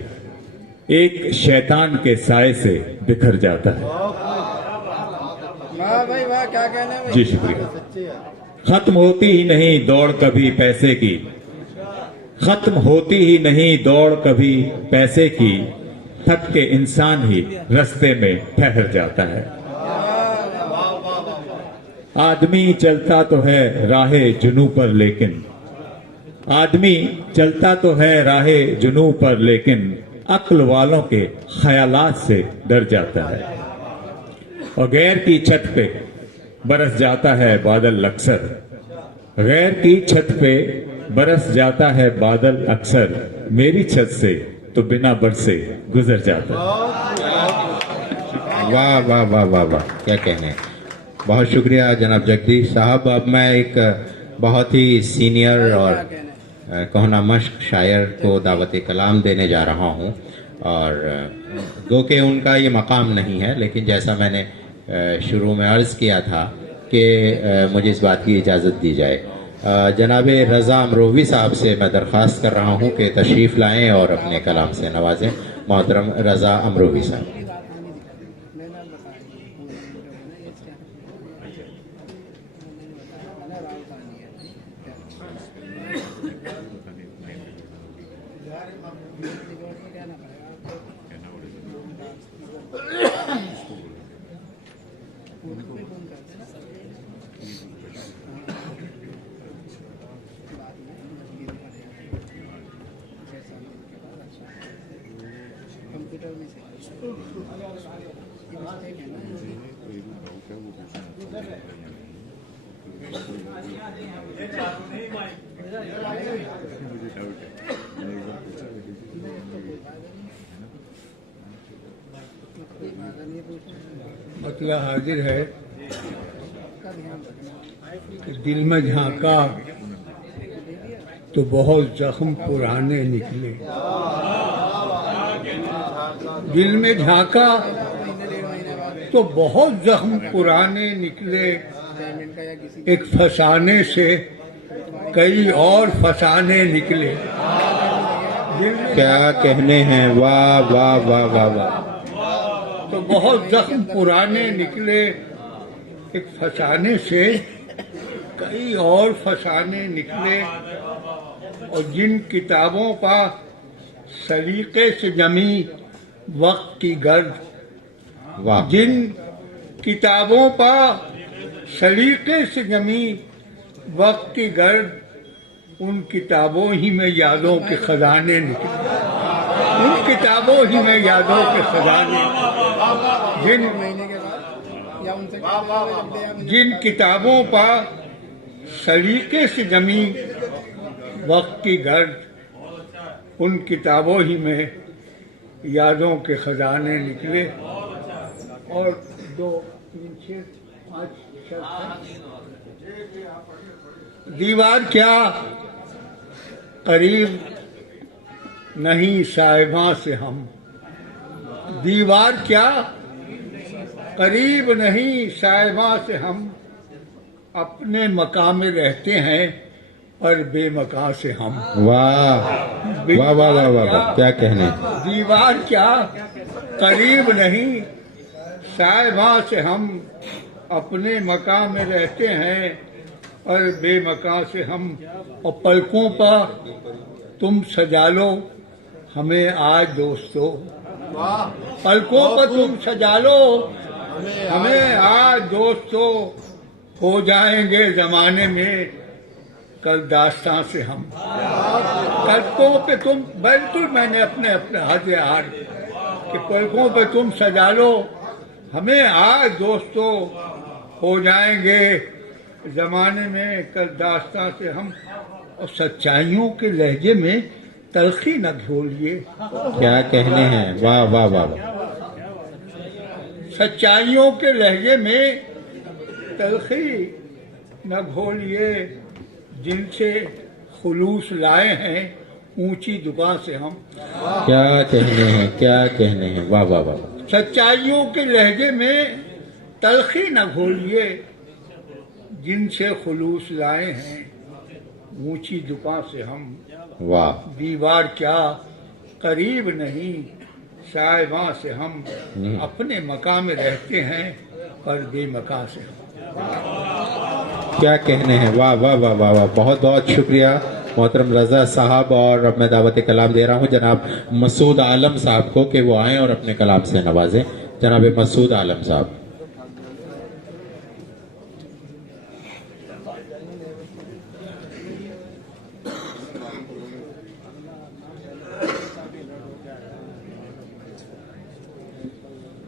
एक शैतान के साए से बिखर जाता है। वाह भाई वाह, क्या कहना है जी शुक्रिया। खत्म होती ही नहीं दौड़ कभी पैसे की, खत्म होती ही नहीं दौड़ कभी पैसे की, थक के इंसान ही रास्ते में ठहर जाता है। आदमी चलता तो है राहे जुनू पर लेकिन, आदमी चलता तो है राहे जुनू पर लेकिन, अक्ल वालों के ख्यालात से डर जाता है। और गैर की छत पे बरस जाता है बादल अक्सर, गैर की छत पे बरस जाता है बादल अक्सर, मेरी छत से तो बिना बरसे गुजर जाता है। वाह वाह वाह वाह वाह, क्या कहने। बहुत शुक्रिया जनाब जगदीश साहब। अब मैं एक बहुत ही सीनियर और कहना मश्क शायर को दावत कलाम देने जा रहा हूँ, और गो के उनका ये मकाम नहीं है, लेकिन जैसा मैंने शुरू में अर्ज़ किया था कि मुझे इस बात की इजाज़त दी जाए। जनाब रज़ा अमरोवी साहब से मैं दरख्वास्त कर रहा हूँ कि तशरीफ़ लाएं और अपने कलाम से नवाजें। मोहतरम रज़ा अमरोवी साहब। मतलब हाजिर है कि दिल में झांका तो बहुत जख्म पुराने निकले। दिल में झांका तो बहुत जख्म पुराने निकले। एक फसाने से कई और फसाने निकले। क्या कहने हैं, वाह वाह वाह वाह वाह। तो बहुत जख्म पुराने निकले। एक फसाने से कई और फसाने निकले। और जिन किताबों का सलीके से जमी वक्त की गर्द, वाह, जिन किताबों का सलीके से जमी वक्त की गर्द, उन किताबों ही में यादों के खजाने निकले। उन किताबों ही में यादों के खजाने, जिन किताबों का सलीके से जमी वक्त की गर्द, उन किताबों ही में यादों के खजाने निकले। और 2, 3, 6, 5 दीवार क्या करीब नहीं साहिबा से हम, दीवार क्या करीब नहीं साहिबा से हम, अपने मकाम में रहते हैं और बेमकान से हम। वाह वाह वाह वाह वाह, क्या कहने। दीवार क्या करीब नहीं साहिबा से हम, अपने मकाम में रहते हैं और बेमकान से हम। और पलकों पर तुम सजा लो हमें आज दोस्तों, पलकों पर तुम सजा लो हमें आज दोस्तों, हो जाएंगे जमाने में कल दास्तां से हम। पलकों पे तुम, बिल्कुल मैंने अपने हाथ हार कि पलकों पे तुम सजा लो हमें आज दोस्तों, हो जाएंगे जमाने में कल दास्तां से हम। और सच्चाइयों के लहजे में तलखी न घोलिए। क्या कहने हैं, वाह वाह वाह वाह। सच्चाइयों के लहजे में तलखी न घोलिए, जिनसे खुलूस लाए हैं ऊंची दुकान से हम। क्या कहने हैं, क्या कहने हैं, वाह वाह वाह। सच्चाइयों के लहजे में तलखी न घोलिए, जिनसे खुलूस लाए हैं ऊंची दुकान से हम। वाह। दीवार क्या करीब नहीं साहिबा से हम, अपने मकाम में रहते हैं पर बेमकान से हम। क्या कहने हैं, वाह वाह वाह वाह वाह। बहुत बहुत शुक्रिया मोहतरम रजा साहब। और अब मैं दावत कलाम दे रहा हूँ जनाब मसूद आलम साहब को कि वो आएं और अपने कलाम से नवाजें। जनाब मसूद आलम साहब।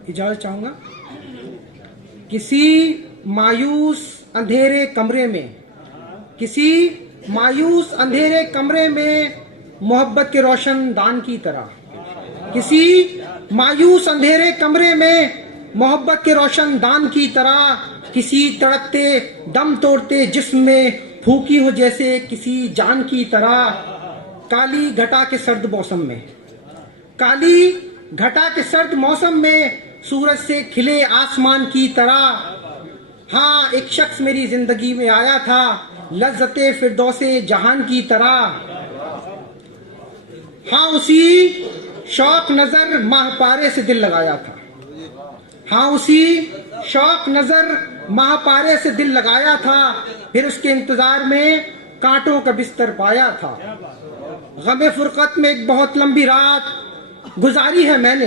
इजाजत चाहूंगा। किसी मायूस अंधेरे कमरे में, किसी मायूस अंधेरे कमरे में मोहब्बत के रोशन दान की तरह, किसी मायूस अंधेरे कमरे में मोहब्बत के रोशन दान की तरह, किसी तड़पते दम तोड़ते जिस्म में फूकी हो जैसे किसी जान की तरह। काली घटा के सर्द मौसम में, काली घटा के सर्द मौसम में सूरज से खिले आसमान की तरह। हाँ, एक शख्स मेरी जिंदगी में आया था लज्जते फिरदौसे जहान की तरह। हाँ, उसी शौक नजर माहपारे से दिल लगाया था। हाँ, उसी शौक नजर माहपारे से दिल लगाया था, फिर उसके इंतजार में कांटों का बिस्तर पाया था। गमे फुरकत में एक बहुत लंबी रात गुजारी है मैंने,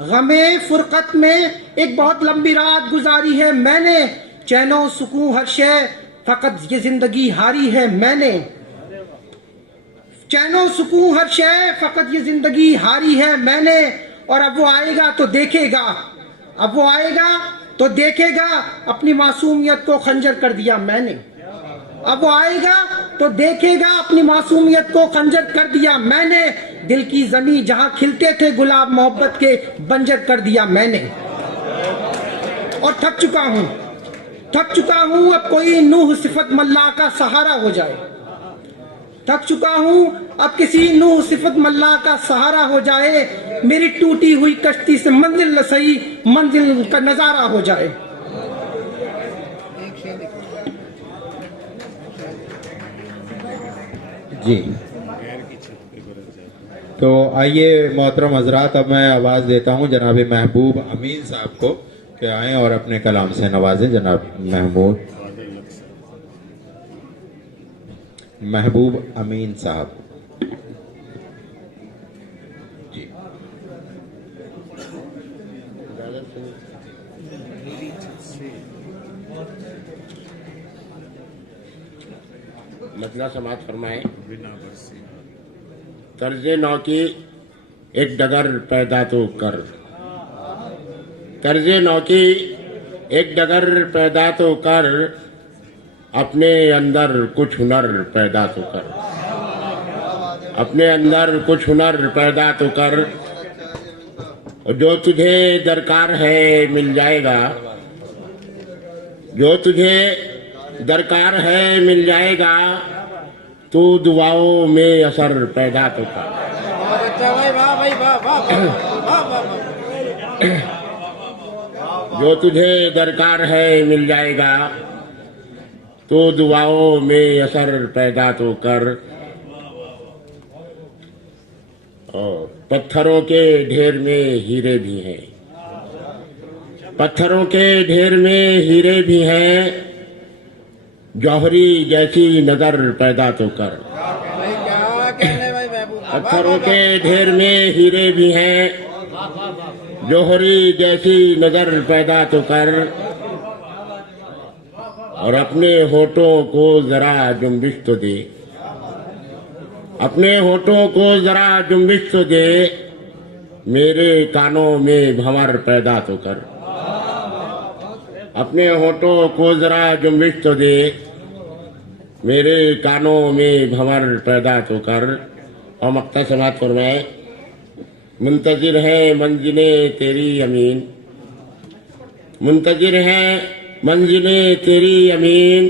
गमे फुरकत में एक बहुत लंबी रात गुजारी है मैंने। चैनो सुकून हर शय फकत ये जिंदगी हारी है मैंने। चैनो सुकून हर शय फकत ये जिंदगी हारी है मैंने। और अब वो आएगा तो देखेगा, अब वो आएगा तो देखेगा अपनी मासूमियत को खंजर कर दिया मैंने। अब वो आएगा तो देखेगा अपनी मासूमियत को खंजर कर दिया मैंने। दिल की जमीन जहां खिलते थे गुलाब मोहब्बत के बंजर कर दिया मैंने। और थक चुका हूं अब कोई नूह सिफत मल्लाह का सहारा हो जाए। थक चुका हूं अब किसी नूह सिफत मल्लाह का सहारा हो जाए। मेरी टूटी हुई कश्ती से मंजिल न सही मंजिल का नजारा हो जाए। जी, तो आइए मोहतरम हजरात, अब मैं आवाज देता हूं जनाब महबूब अमीन साहब को कि आए और अपने कलाम से नवाजें। जनाब महबूब अमीन साहब। जी, मसला समाज फरमाए। तर्जे नौ की एक डगर पैदा तो कर, तर्जे नौ की एक डगर पैदा तो कर, अपने अंदर कुछ हुनर पैदा तो कर, अपने अंदर कुछ हुनर पैदा तो कर। जो तुझे दरकार है मिल जाएगा, जो तुझे दरकार है मिल जाएगा, तू दुआओं में असर पैदा तो कर। जो तुझे दरकार है मिल जाएगा, तो दुआओं में असर पैदा तो कर। और पत्थरों के ढेर में हीरे भी हैं, पत्थरों के ढेर में हीरे भी हैं, जौहरी जैसी नजर पैदा तो कर। पत्थरों के ढेर में हीरे भी हैं, जौहरी जैसी नजर पैदा तो कर। और अपने होठों को जरा जुम्बिश तो दे, अपने होठों को जरा जुम्बिश तो दे, मेरे कानों में भंवर पैदा तो कर। अपने होठों को जरा जुम्बिश तो दे, मेरे कानों में भंवर पैदा तो कर। और मक्ता समात फरमाए। मुंतजिर है मंजिले तेरी अमीन, मुंतजिर है मंजिले तेरी अमीन,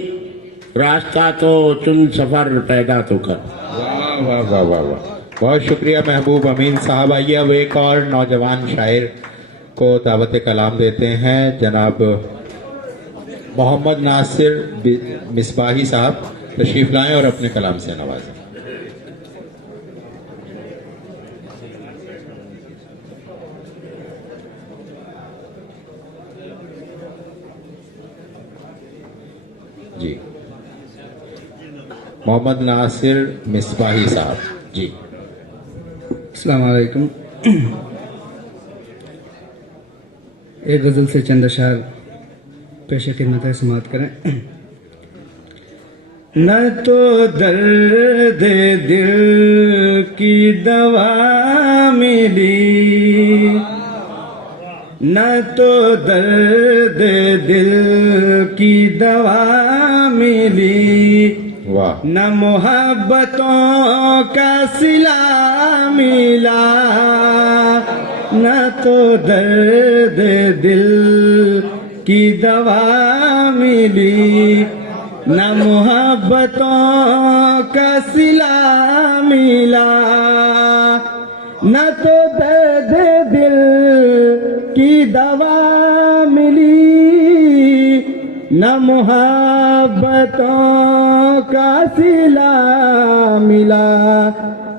रास्ता तो चुन सफर पैदा तो कर। वाह वाह वाह वाह वाह, बहुत शुक्रिया महबूब अमीन साहब। आइए अब एक और नौजवान शायर को दावत कलाम देते हैं, जनाब मोहम्मद नासिर मिसबाही साहब तशरीफ लाएं और अपने कलाम से नवाजें। जी, मोहम्मद नासिर मिसबाही साहब। जी, अस्सलाम वालेकुम। एक गजल से चंद अशार पेश खिदमत है, समात करें। न तो दर्द दिल की दवा मिली, न तो दर्द दिल की दवा मिली, न मोहब्बतों का सिला मिला, न तो दर्द दिल की दवा मिली, न मोहब्बतों का सिला मिला, न तो दर्द दिल की दवा मिली, न मोहब्बतों का सिला मिला।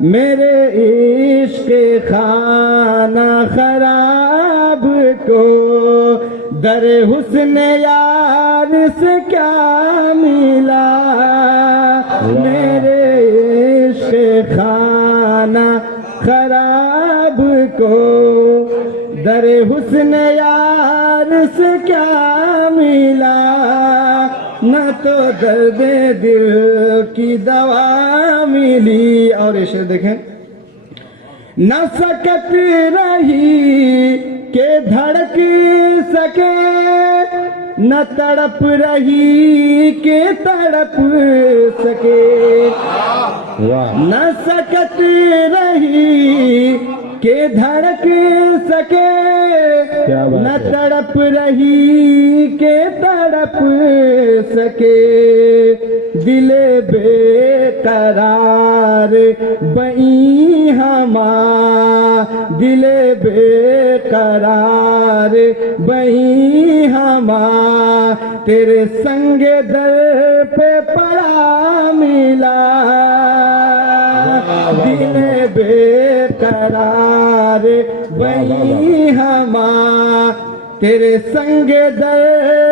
मेरे इश्क खाना खराब को दर हुस्न यार से क्या मिला, मेरे इश्क खाना खराब को दर हुस्न यार से क्या मिला, न तो दर्द दिल की दवा मिली। और इसे देखें, न सकत रही के धड़क सके, न तड़प रही के तड़प सके, न सकत रही के धड़क सके, न तड़प रही के तड़प सके, दिले बेकरार बई हमा, दिले बेकरार बई हमा, तेरे संग दर पे पड़ा मिला, दिले बेकरार बई हमा, तेरे संग दर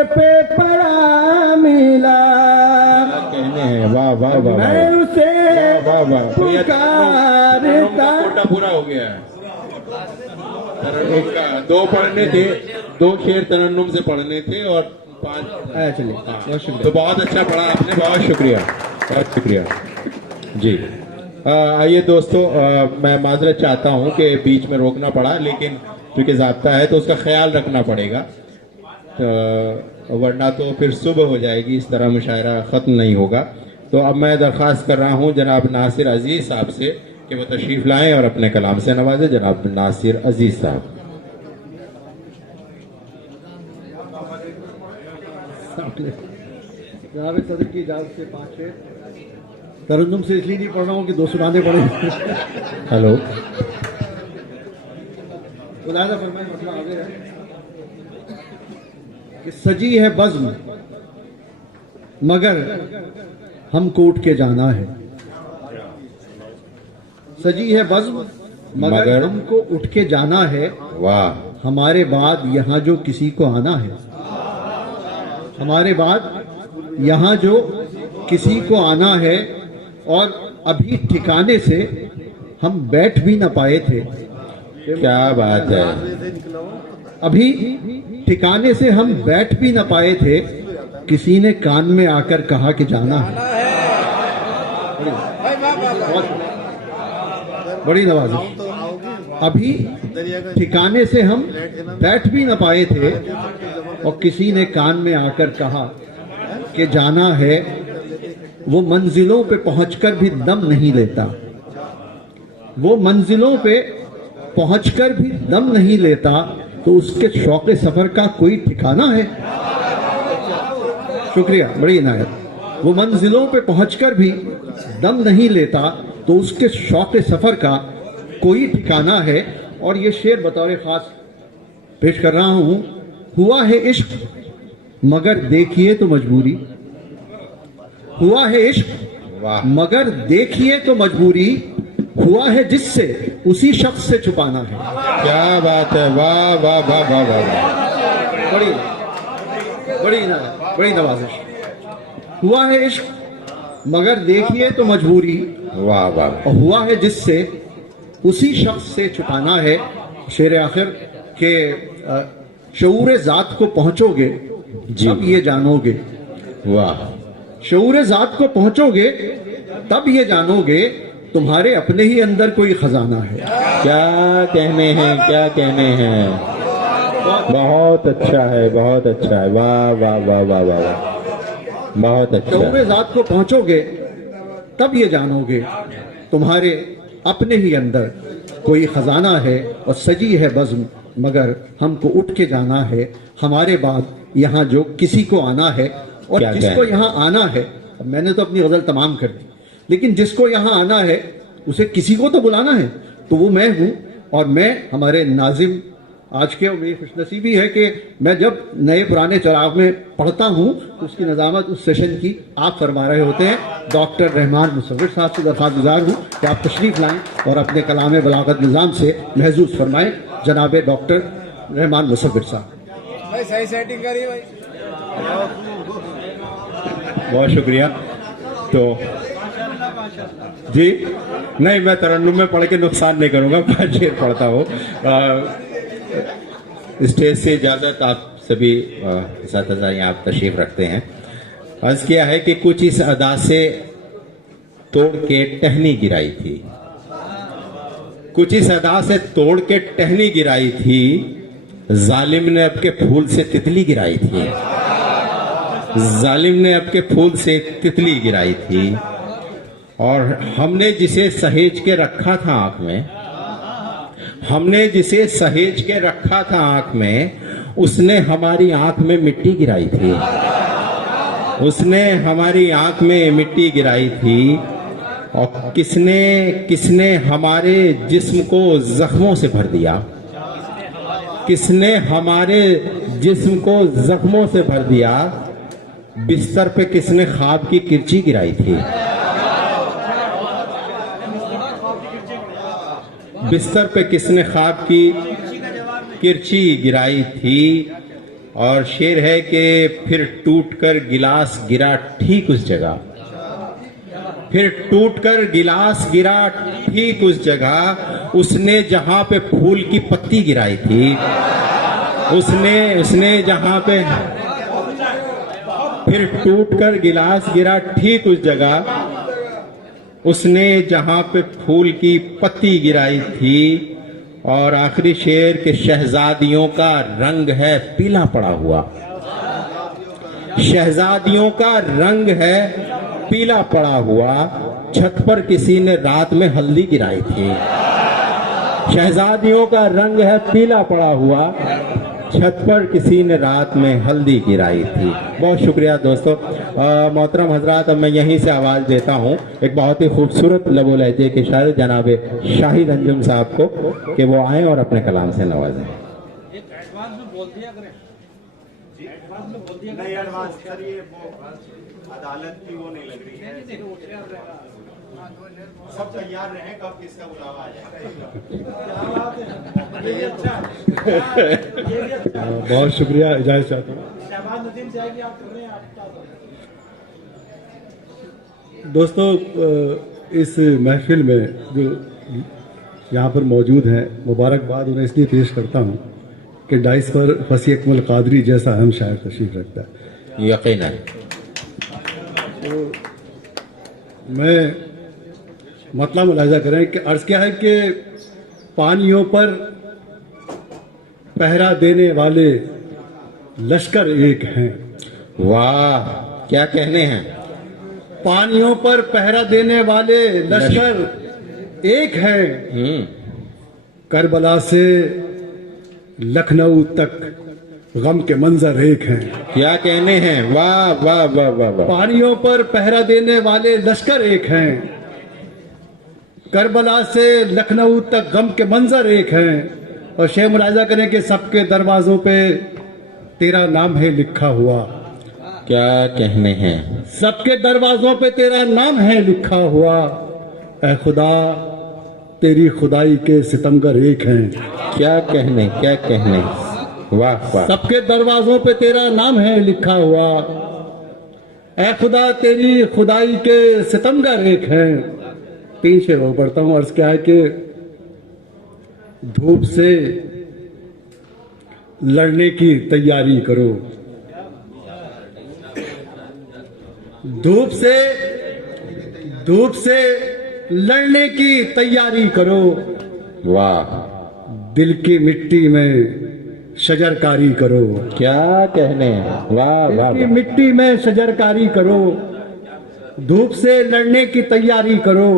पे पड़ा मिला। कहने हैं वाह वाह वाह, मैं उसे वाह वाह, पुकारता। कोटा पूरा हो गया है। एक दो पढ़ने थे, 2 शेर तरन्नुम से पढ़ने थे और 5। चलिए बहुत शुक्रिया। तो बहुत अच्छा पढ़ा आपने, बहुत शुक्रिया, बहुत शुक्रिया जी। आइए दोस्तों, मैं माजरत चाहता हूं कि बीच में रोकना पड़ा, लेकिन क्योंकि ज़ाब्ता है तो उसका ख्याल रखना पड़ेगा, वरना तो फिर सुबह हो जाएगी, इस तरह मुशायरा ख़त्म नहीं होगा। तो अब मैं दरख्वास्त कर रहा हूं जनाब नासिर अजीज़ साहब से कि वो तशरीफ़ लाएं और अपने कलाम से नवाजें। जनाब नासिर अजीज़ साहब। जनाब सदर की इजाज़त से 5 शेर तरन्नुम से इसलिए नहीं पढ़ रहा हूँ कि 2 सुनाने पड़े। हेलो, खुलासा फरमाए, मसला आगे है कि सजी है बज़्म मगर हमको उठ के जाना है, सजी है बज़्म मगर हमको उठ के जाना है। वाह। हमारे बाद यहाँ जो किसी को आना है, हमारे बाद यहाँ जो किसी को आना है, और अभी ठिकाने से हम बैठ भी ना पाए थे। क्या बात है। अभी ठिकाने से हम बैठ भी ना पाए थे, किसी ने कान में आकर कहा कि जाना है। बड़ी नवाज़िश। अभी ठिकाने से हम बैठ भी ना पाए थे और किसी ने कान में आकर कहा कि जाना है। वो मंजिलों पे पहुंचकर भी दम नहीं लेता, वो मंजिलों पे पहुंचकर भी दम नहीं लेता, तो उसके शौक़ सफर का कोई ठिकाना है। शुक्रिया, बड़ी इनायत। वो मंजिलों पे पहुंचकर भी दम नहीं लेता, तो उसके शौक़ सफर का कोई ठिकाना है। और ये शेर बतौर खास पेश कर रहा हूं। हुआ है इश्क मगर देखिए तो मजबूरी, हुआ है इश्क मगर देखिए तो मजबूरी, हुआ है जिससे उसी शख्स से छुपाना है। क्या बात है, वाह वाह वाह वाह वाह, बड़ी बड़ी नवाजिश। हुआ है इश्क मगर देखिए तो मजबूरी, वाह वाह, और हुआ है जिससे उसी शख्स से छुपाना है। शेर आखिर के शऊर ज़ात को पहुंचोगे तब ये जानोगे। वाह। शऊर ज़ात को पहुंचोगे तब ये जानोगे तुम्हारे अपने ही अंदर कोई खजाना है। क्या कहने हैं, क्या कहने हैं। बहुत अच्छा है, बहुत अच्छा है, वाह वाह वाह वाह वाह, बहुत अच्छा। शऊर ज़ात को पहुंचोगे तब ये जानोगे तुम्हारे अपने ही अंदर कोई खजाना है। और सजी है बज़्म मगर हमको उठ के जाना है, हमारे बाद यहाँ जो किसी को आना है। और जिसको यहाँ आना है, अब मैंने तो अपनी गजल तमाम कर दी, लेकिन जिसको यहाँ आना है उसे किसी को तो बुलाना है, तो वो मैं हूँ। और मैं हमारे नाजिम आज के, मेरी खुशनसीबी है कि मैं जब नए पुराने चराग में पढ़ता हूँ तो उसकी नज़ामत उस सेशन की आप फरमा रहे होते हैं। डॉक्टर रहमान मुसव्विर साहब से दरख्वास्त गुजार हूँ कि आप तशरीफ़ लाएँ और अपने कलाम बलागत निज़ाम से महजूज फरमाएँ। जनाब डॉक्टर रहमान मुसव्विर साहब। भाई सही सेटिंग करिए भाई। बहुत शुक्रिया। तो जी नहीं, मैं तरन्नुम में पढ़ के नुकसान नहीं करूंगा, 5 शेर पढ़ता हूँ। स्टेज से इजाजत, आप सभी इस्तिज़ा यहाँ आप तशरीफ रखते हैं। अर्ज किया है कि कुछ इस अदा से तोड़ के टहनी गिराई थी, कुछ इस अदा से तोड़ के टहनी गिराई थी, जालिम ने अब के फूल से तितली गिराई थी। जालिम ने अब के फूल से तितली गिराई थी। और हमने जिसे सहेज के रखा था आंख में, हमने जिसे सहेज के रखा था आंख में, उसने हमारी आंख में मिट्टी गिराई थी। उसने हमारी आंख में मिट्टी गिराई थी। और किसने हमारे जिस्म को जख्मों से भर दिया, किसने हमारे जिस्म को जख्मों से भर दिया। बिस्तर पे किसने ख्वाब की किरची गिराई थी, बिस्तर पे किसने ख्वाब की किरची गिराई थी। और शेर है कि फिर टूटकर गिलास गिरा ठीक उस जगह, फिर टूटकर गिलास गिरा ठीक उस जगह, उसने जहां पे फूल की पत्ती गिराई थी, उसने जहां पे, फिर टूटकर गिलास गिरा ठीक उस जगह, उसने जहां पे फूल की पत्ती गिराई थी। और आखिरी शेर के शहजादियों का रंग है पीला पड़ा हुआ, शहजादियों का रंग है पीला पड़ा हुआ। छत पर किसी ने रात में हल्दी गिराई थी, शहजादियों का रंग है पीला पड़ा हुआ, छत पर किसी ने रात में हल्दी गिराई थी। बहुत शुक्रिया दोस्तों। मोहतरम हजरात, अब मैं यहीं से आवाज देता हूँ एक बहुत ही खूबसूरत लबो लहजे के शायर जनाब शाहिद अंजुम साहब को कि वो आए और अपने कलाम से नवाजें। नहीं एडवांस सर, ये अदालत की वो नहीं लग रही है। सब तैयार रहे, कब किसका बुलावा आ जाएगा। बहुत शुक्रिया, इजाजत चाहता हूँ। दोस्तों, इस महफिल में जो यहाँ पर मौजूद हैं, मुबारकबाद उन्हें इसलिए पेश करता हूँ कि डाइस पर फसी अकमल कादरी जैसा अहम शायर तशरीफ रखता है। यकीनन तो मैं मतलब मुलाजा करें कि अर्ज क्या है कि पानियों पर पहरा देने वाले लश्कर एक हैं। वाह, क्या कहने हैं। पानियों पर पहरा देने वाले लश्कर एक हैं। करबला से लखनऊ तक गम के मंजर एक हैं। क्या कहने हैं। वाह वाह वाह वाह वाह। पानियों पर पहरा देने वाले लश्कर एक हैं। करबला से लखनऊ तक गम के मंजर एक हैं। और शेर मुलाजा करें कि सबके दरवाजों पे तेरा नाम है लिखा हुआ। क्या कहने हैं। सबके दरवाजों पे तेरा नाम है लिखा हुआ। ऐ खुदा तेरी खुदाई के सितमगर एक हैं। क्या कहने, क्या कहने। वाह वाह। सबके दरवाजों पे तेरा नाम है लिखा हुआ। ऐ खुदा तेरी खुदाई के सितमगर एक हैं। 3 शेर वो पढ़ता हूँ। अर्ज क्या है कि धूप से लड़ने की तैयारी करो। धूप से लड़ने की तैयारी करो। वाह। दिल की मिट्टी में शजरकारी करो। क्या कहने। वाह वाह। दिल की मिट्टी में शजरकारी करो। धूप से लड़ने की तैयारी करो।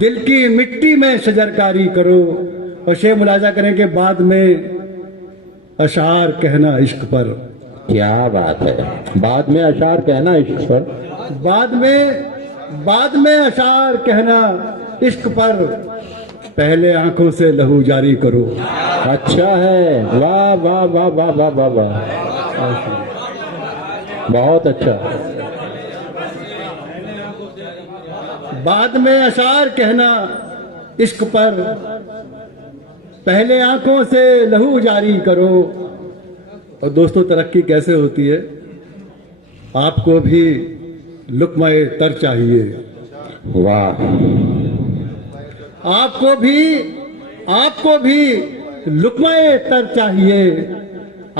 दिल की मिट्टी में शजरकारी करो। और शेर मुलाजा करें कि बाद में अशार कहना इश्क पर। क्या बात है। बाद में अशार कहना इश्क पर। बाद में अशार कहना इश्क पर। पहले आंखों से लहू जारी करो। अच्छा है। वाह वाह वाह वाह वाह वाह वाह। बहुत अच्छा। बाद में अशार कहना इश्क पर। पहले आंखों से लहू जारी करो। और दोस्तों, तरक्की कैसे होती है। आपको भी लुक्मा-ए तर चाहिए। वाह। आपको भी लुक्मा-ए तर चाहिए।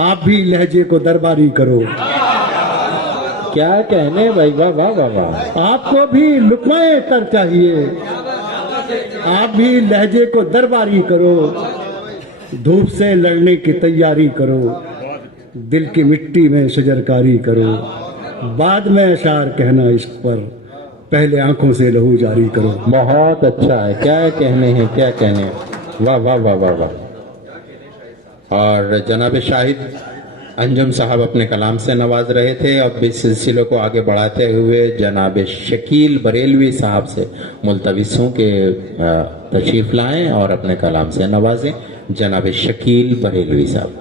आप भी लहजे को दरबारी करो। क्या कहने भाई। वाह वाह वाह वाह। आपको भी लुक्मा-ए तर चाहिए। आप भी लहजे को दरबारी करो, धूप से लड़ने की तैयारी करो, दिल की मिट्टी में शजरकारी करो, बाद में अशार कहना इश्क पर, पहले आंखों से लहू जारी करो। बहुत अच्छा है, क्या कहने हैं, क्या कहने हैं, वाह वाह वाह वाह वाह। और जनाब शाहिद अंजुम साहब अपने कलाम से नवाज रहे थे। अब इस सिलसिले को आगे बढ़ाते हुए जनाब शकील बरेलवी साहब से मुल्तविसों के तशरीफ लाएं और अपने कलाम से नवाजें। जनाब शकील बरेलवी साहब।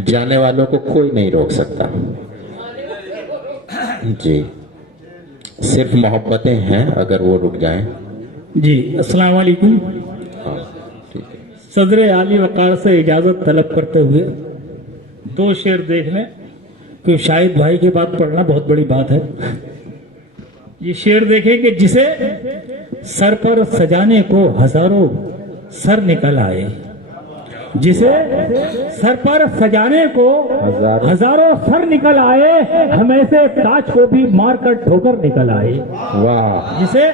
जाने वालों को कोई नहीं रोक सकता जी, सिर्फ मोहब्बतें हैं, अगर वो रुक जाएं। जी अस्सलाम वालेकुम। सदर आली वकार से इजाज़त तलब करते हुए 2 शेर देख लें, क्योंकि शाहिद भाई के बाद पढ़ना बहुत बड़ी बात है। ये शेर देखें कि जिसे सर पर सजाने को हजारों सर निकल आए, जिसे सर पर सजाने को हजारों सर निकल आए, हमें से ताज को भी मारकर ठोकर निकल आए। वाह। जिसे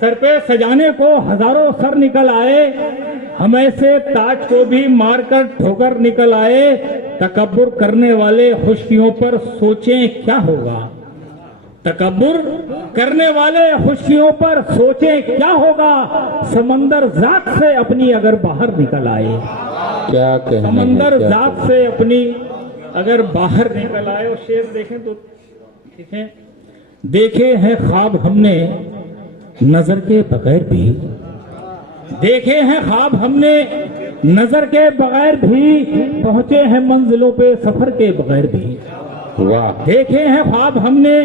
सर पे सजाने को हजारों सर निकल आए, हमें से ताज को भी मारकर ठोकर निकल आए। तकब्बुर करने वाले खुशकियों पर सोचें क्या होगा, तकब्बुर करने वाले खुशकियों पर सोचें क्या होगा, समंदर जात से अपनी अगर बाहर निकल आए, क्या कहने हैं, समंदर क्या जात से अपनी अगर बाहर निकल आए। और शेर देखें तो देखें, देखे हैं ख्वाब हमने नजर के बगैर भी, देखे हैं ख्वाब हमने नजर के बगैर भी, पहुंचे हैं मंजिलों पे सफर के बगैर भी। वाह। देखे हैं ख्वाब हमने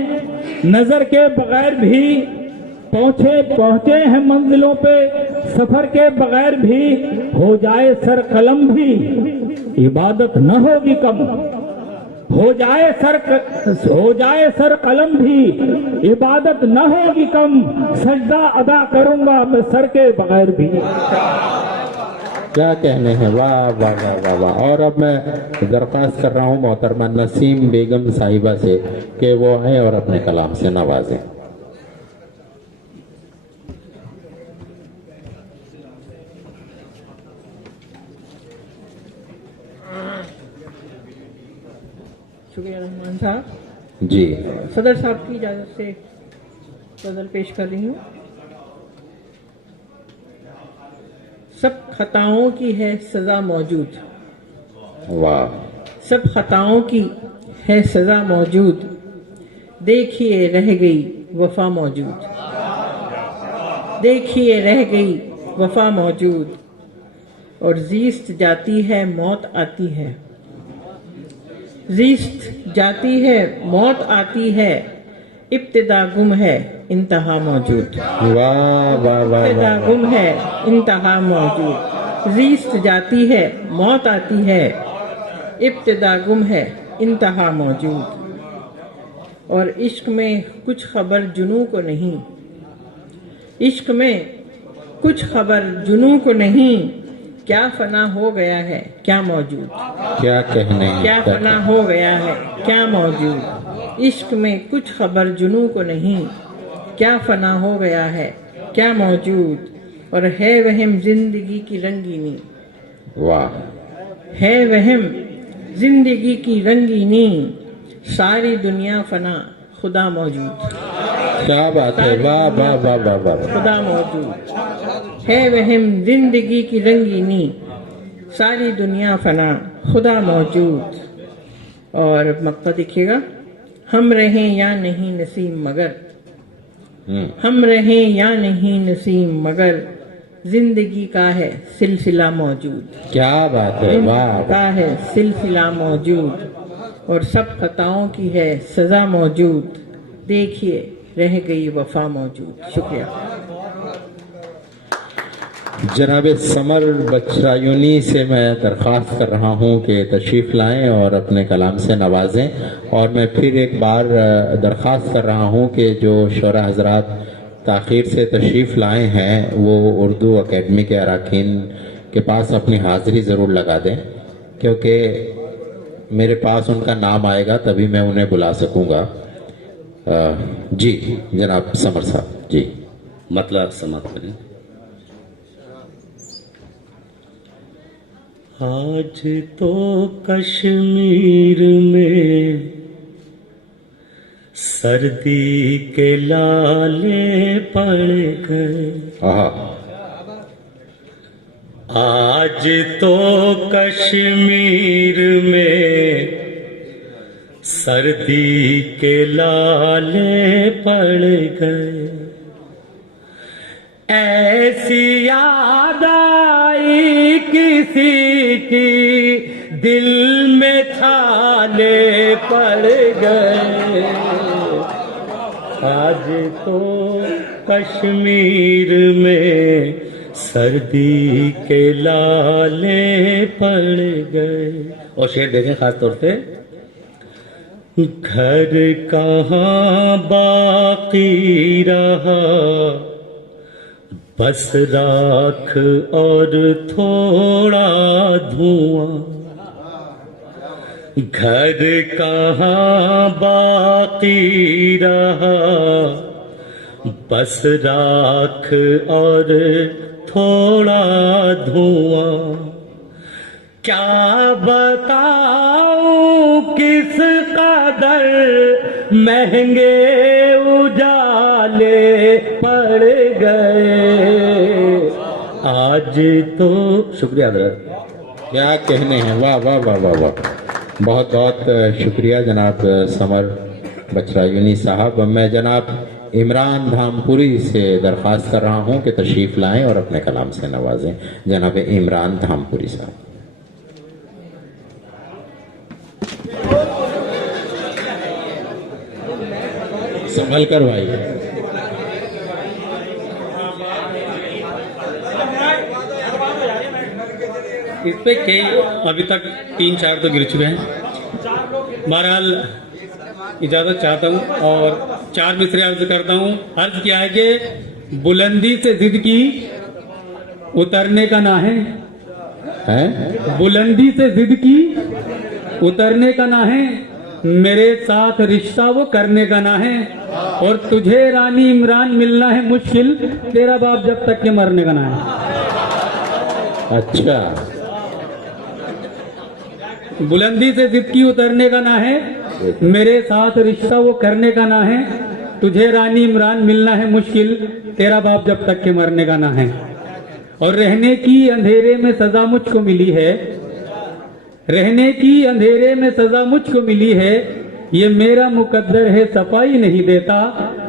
नजर के बगैर भी, पहुंचे हैं मंजिलों पे सफर के बगैर भी। हो जाए सर कलम भी इबादत न होगी कम, हो जाए सर कलम भी इबादत न होगी कम, सजदा अदा करूंगा मैं सर के बगैर भी। क्या कहने हैं, वाह वाह वाह वाह वाह। और अब मैं दरख्वास्त कर रहा हूँ मोहतरमा नसीम बेगम साहिबा से कि वो आए और अपने कलाम से नवाजें। शुक्रिया रहमान साहब जी। सदर साहब की इजाजत से गजल पेश कर रही हूँ। सब खताओं की है सजा मौजूद, वाह। सब खताओं की है सजा मौजूद, देखिए रह गई वफा मौजूद, देखिए रह गई वफा मौजूद। और जीस्त जाती है मौत आती है, जीस्त जाती है मौत आती है, इब्तिदा गुम है इंतहा मौजूद। वाह वाह वाह। इब्तिदा गुम है इंतहा मौजूद, जीस्त जाती है मौत आती है, इब्तिदा गुम है इंतहा मौजूद। और इश्क में कुछ खबर जुनू को नहीं, इश्क में कुछ खबर जुनू को नहीं, क्या फना हो गया है क्या मौजूद, क्या कहने हैं, क्या फना हो गया है क्या मौजूद। इश्क में कुछ खबर जुनू को नहीं, क्या फना हो गया है क्या मौजूद। और है वहम जिंदगी की रंगीनी, वाह। है वहम जिंदगी की रंगीनी, सारी दुनिया फना खुदा मौजूद। क्या बात है, वाह वाह वाह वाह वाह। खुदा मौजूद है वहम जिंदगी की रंगीनी, सारी दुनिया फना खुदा मौजूद। और मक्ता देखिएगा, हम रहें या नहीं नसीम मगर, हम रहें या नहीं नसीम मगर, जिंदगी का है सिलसिला मौजूद। क्या बात है, वाह। का है सिलसिला मौजूद। और सब खताओं की है सजा मौजूद, देखिए रह गई वफा मौजूद। शुक्रिया। जनाब समर बचरायूनी से मैं दरख्वास्त कर रहा हूँ कि तशरीफ़ लाएं और अपने कलाम से नवाजें। और मैं फिर एक बार दरख्वास्त कर रहा हूँ कि जो शोरा हजरात ताख़ीर से तशरीफ़ लाए हैं वो उर्दू अकेडमी के अरकान के पास अपनी हाज़िरी ज़रूर लगा दें, क्योंकि मेरे पास उनका नाम आएगा तभी मैं उन्हें बुला सकूँगा। जी जनाब समर साहब जी मतलब समाप्त करें। आज तो कश्मीर में सर्दी के लाले पड़ गए। आज तो कश्मीर में सर्दी के लाले पड़ गए। ऐसी याद आई किसी की दिल में छाले पड़ गए। आज तो कश्मीर में सर्दी के लाले पड़ गए। और शेर देखें खास तौर से, घर कहाँ बाकी रहा बस राख और थोड़ा धुआं। घर कहाँ बाकी रहा बस राख और थोड़ा धुआं। क्या बताऊं किस कदर महंगे उजाले पड़ गए। आज तो शुक्रिया हजरत। क्या कहने हैं, वाह वाह वाह वाह वाह, बहुत बहुत शुक्रिया जनाब समर बचरायूनी साहब। मैं जनाब इमरान धामपुरी से दरख्वास्त कर रहा हूं कि तशरीफ लाएं और अपने कलाम से नवाजें। जनाब इमरान धामपुरी साहब। संभल कर भाई। इस पे कई अभी तक 3-4 तो गिर चुके हैं। बहरहाल इजाजत चाहता हूँ और 4 मिसरे अर्ज करता हूँ। अर्ज किया है कि बुलंदी से जिद की उतरने का ना है, बुलंदी से जिद की उतरने का ना है, मेरे साथ रिश्ता वो करने का ना है, और तुझे रानी इमरान मिलना है मुश्किल, तेरा बाप जब तक के मरने का ना है। अच्छा, बुलंदी से जिद की उतरने का ना है, मेरे साथ रिश्ता वो करने का ना है, तुझे रानी इमरान मिलना है मुश्किल, तेरा बाप जब तक के मरने का ना है। और रहने की अंधेरे में सजा मुझको मिली है, रहने की अंधेरे में सजा मुझको मिली है, ये मेरा मुकद्दर है सफाई नहीं देता,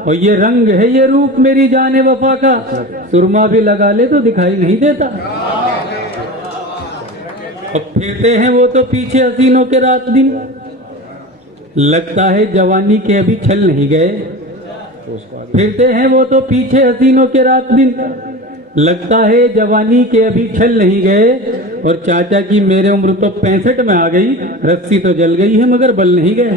और ये रंग है ये रूप मेरी जाने वफा का, सुरमा भी लगा ले तो दिखाई नहीं देता। अब फिरते हैं वो तो पीछे हसीनों के रात दिन, लगता है जवानी के अभी छल नहीं गए। फिरते हैं वो तो पीछे हसीनों के रात दिन, लगता है जवानी के अभी छल नहीं गए। और चाचा की मेरे उम्र तो 65 में आ गई, रस्सी तो जल गई है मगर बल नहीं गए।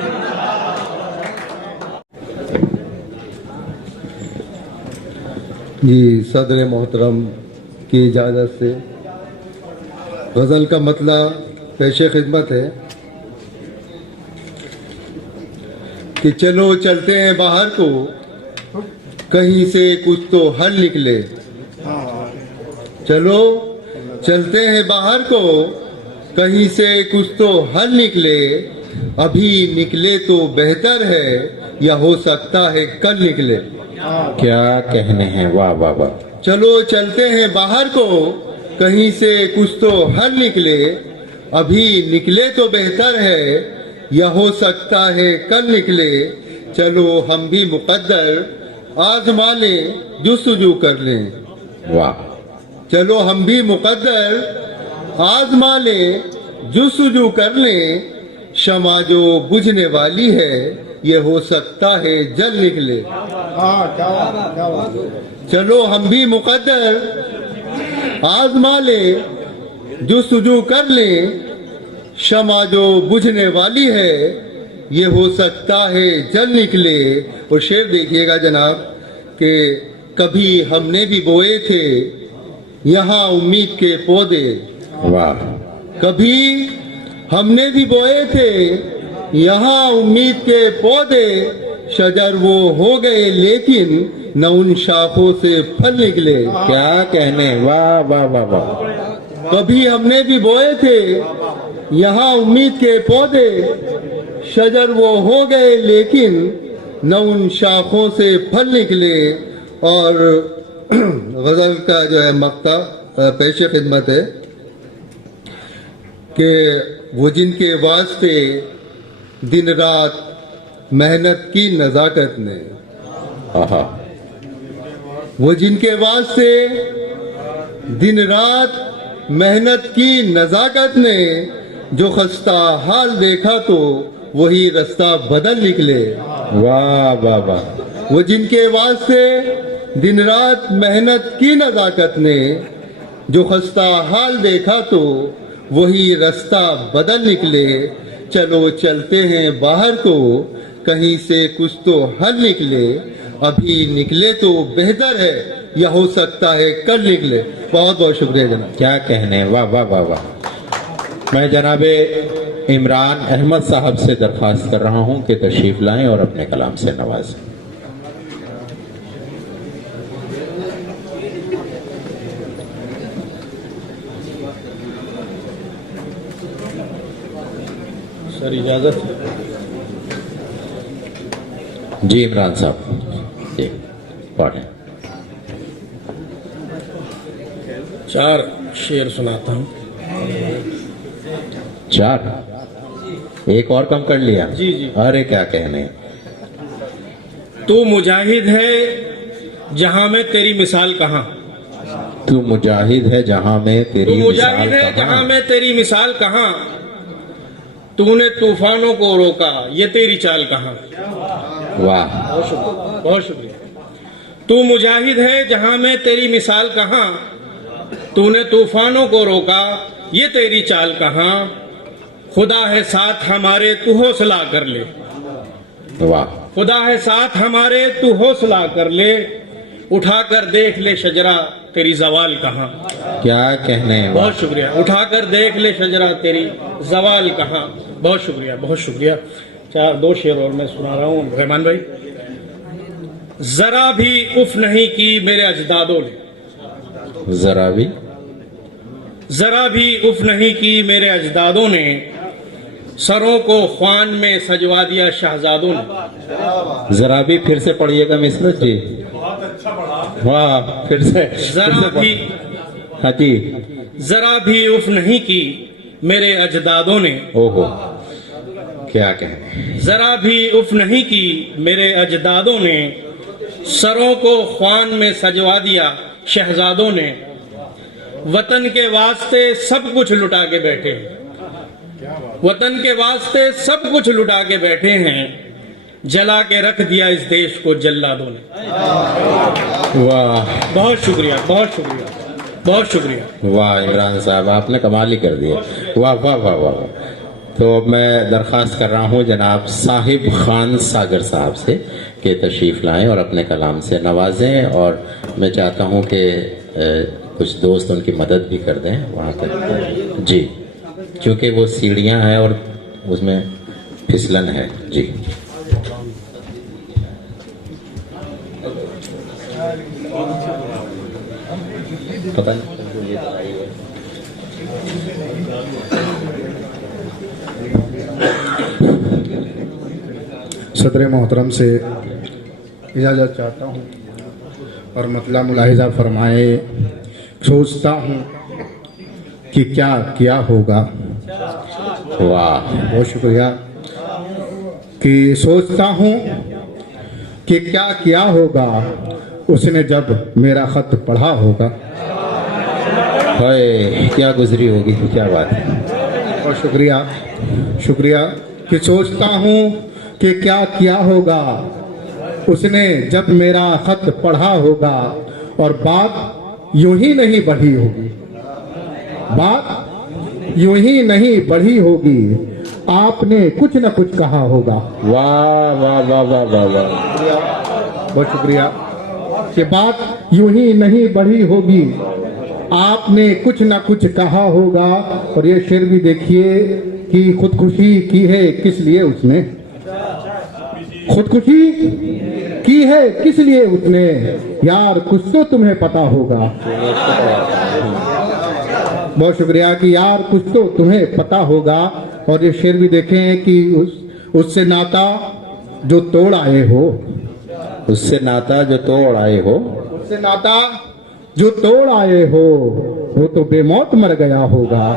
जी सदर मोहतरम की इजाज़त से गज़ल का मतलब पेशे खिदमत है कि चलो चलते हैं बाहर को, कहीं से कुछ तो हल निकले। चलो चलते हैं बाहर को, कहीं से कुछ तो हल निकले, अभी निकले तो बेहतर है, या हो सकता है कल निकले। क्या कहने हैं, वाह वाह वाह। चलो चलते हैं बाहर को, कहीं से कुछ तो हल निकले, अभी निकले तो बेहतर है, या हो सकता है कल निकले। चलो हम भी मुकद्दर आजमा लें, जुस्तजू कर लें। वाह। चलो हम भी मुकद्दर आजमा लें, जुस्तजू कर लें, शमा जो बुझने वाली है, ये हो सकता है जल निकले। चलो हम भी मुकद्दर आजमा लें, जुस्तजू कर लें, शमा जो बुझने वाली है, ये हो सकता है जल निकले। और शेर देखिएगा जनाब कि कभी हमने भी बोए थे यहाँ उम्मीद के पौधे। वाह। कभी हमने भी बोए थे यहाँ उम्मीद के पौधे, शजर वो हो गए लेकिन न उन शाखों से फल निकले। क्या कहने, वाह वाह वाह वाह। कभी हमने भी बोए थे यहाँ उम्मीद के पौधे, शजर वो हो गए लेकिन न उन शाखों से फल निकले। और गजल का जो है मक्ता पेश खिदमत है कि वो जिनके वास्ते दिन रात मेहनत की नजाकत ने, वो जिनके वास्ते दिन रात मेहनत की नजाकत ने, जो खस्ता हाल देखा तो वही रास्ता बदल निकले। वाह वाह वाह। वो जिनके वास्ते दिन रात मेहनत की नजाकत ने, जो खस्ता हाल देखा तो वही रास्ता बदल निकले। चलो चलते हैं बाहर को, कहीं से कुछ तो हल निकले। अभी निकले तो बेहतर है, या हो सकता है कल निकले। बहुत बहुत शुक्रिया जनाब। क्या कहने, वाह वाह वाह वाह। मैं जनाबे इमरान अहमद साहब से दरख्वास्त कर रहा हूं कि तशरीफ लाएं और अपने कलाम से नवाजें। सर इजाजत। जी इमरान साहब जी पढ़ें। 4 शेर सुनाता हूँ। 4? एक और कम कर लिया। जी जी। अरे क्या कहने। तू मुजाहिद है जहां में तेरी मिसाल कहाँ। तू मुजाहिद है जहां में तेरी तू मुजाहिद मिसाल है कहाँ? जहां में तेरी मिसाल कहाँ। तूने तूफानों को रोका, ये तेरी चाल कहाँ। वाह, बहुत शुक्रिया। तू मुजाहिद है जहां में तेरी मिसाल कहाँ। तूने तूफानों को रोका, ये तेरी चाल कहाँ। खुदा है साथ हमारे, तू हौसला कर ले। वाह। खुदा है साथ हमारे, तू हौसला कर ले। उठाकर देख ले शजरा, तेरी जवाल कहाँ। क्या कहने। बहुत शुक्रिया। उठाकर देख ले शजरा, तेरी जवाल कहाँ। बहुत शुक्रिया, बहुत शुक्रिया। 2 शेर और मैं सुना रहा हूँ रहमान भाई। जरा भी उफ नहीं की मेरे अजदादों ने। जरा भी उफ नहीं की मेरे अजदादों ने। सरों को ख्वान में सजवा दिया शहजादों ने। जरा भी फिर से पढ़िएगा मिस्र जी। वाह, फिर से। जरा भी, हाँ जी। जरा भी उफ नहीं की मेरे अजदादों ने। ओहो, क्या कहने। जरा भी उफ नहीं की मेरे अजदादों ने। सरों को ख्वान में सजवा दिया शहजादों ने। वतन के वास्ते सब कुछ लुटा के बैठे हैं। वतन के वास्ते सब कुछ लुटा के बैठे हैं। जला के रख दिया इस देश को जल्लादों ने। वाह, बहुत शुक्रिया, बहुत शुक्रिया, बहुत शुक्रिया। वाह इमरान साहब, आपने कमाल ही कर दिया। वाह वाह वाह वाह। तो मैं दरख्वास्त कर रहा हूँ जनाब साहिब खान सागर साहब से कि तशरीफ़ लाएं और अपने कलाम से नवाजें। और मैं चाहता हूँ कि कुछ दोस्त उनकी मदद भी कर दें वहाँ पर जी, क्योंकि वो सीढ़ियाँ हैं और उसमें फिसलन है जी। पता नहीं। सदर मोहतरम से इजाज़त चाहता हूँ और मतलब मुलाहिज़ा फरमाए। सोचता हूँ कि क्या क्या होगा। वाह, बहुत शुक्रिया। कि सोचता हूँ कि क्या क्या होगा उसने जब मेरा खत पढ़ा होगा। हाय, क्या गुजरी होगी, क्या बात है। बहुत शुक्रिया, शुक्रिया। कि सोचता हूँ कि क्या क्या होगा उसने जब मेरा खत पढ़ा होगा। और बात यूं ही नहीं बढ़ी होगी, बात यूं ही नहीं बढ़ी होगी। आपने कुछ न कुछ कहा होगा। वाह वाह वाह वाह वाह वाह, बहुत शुक्रिया। कि बात यूं ही नहीं बढ़ी होगी, आपने कुछ न कुछ कहा होगा। और ये शेर भी देखिए कि खुदकुशी की है किस लिए उसने। खुदकुशी की है किस लिए उसने, यार कुछ तो तुम्हें पता होगा। बहुत शुक्रिया कि यार कुछ तो तुम्हें पता होगा। और ये शेर भी देखें कि उससे नाता जो तोड़ आए हो, उससे नाता जो तोड़ आए हो, उससे नाता जो तोड़ आए हो वो तो बेमौत मर गया होगा।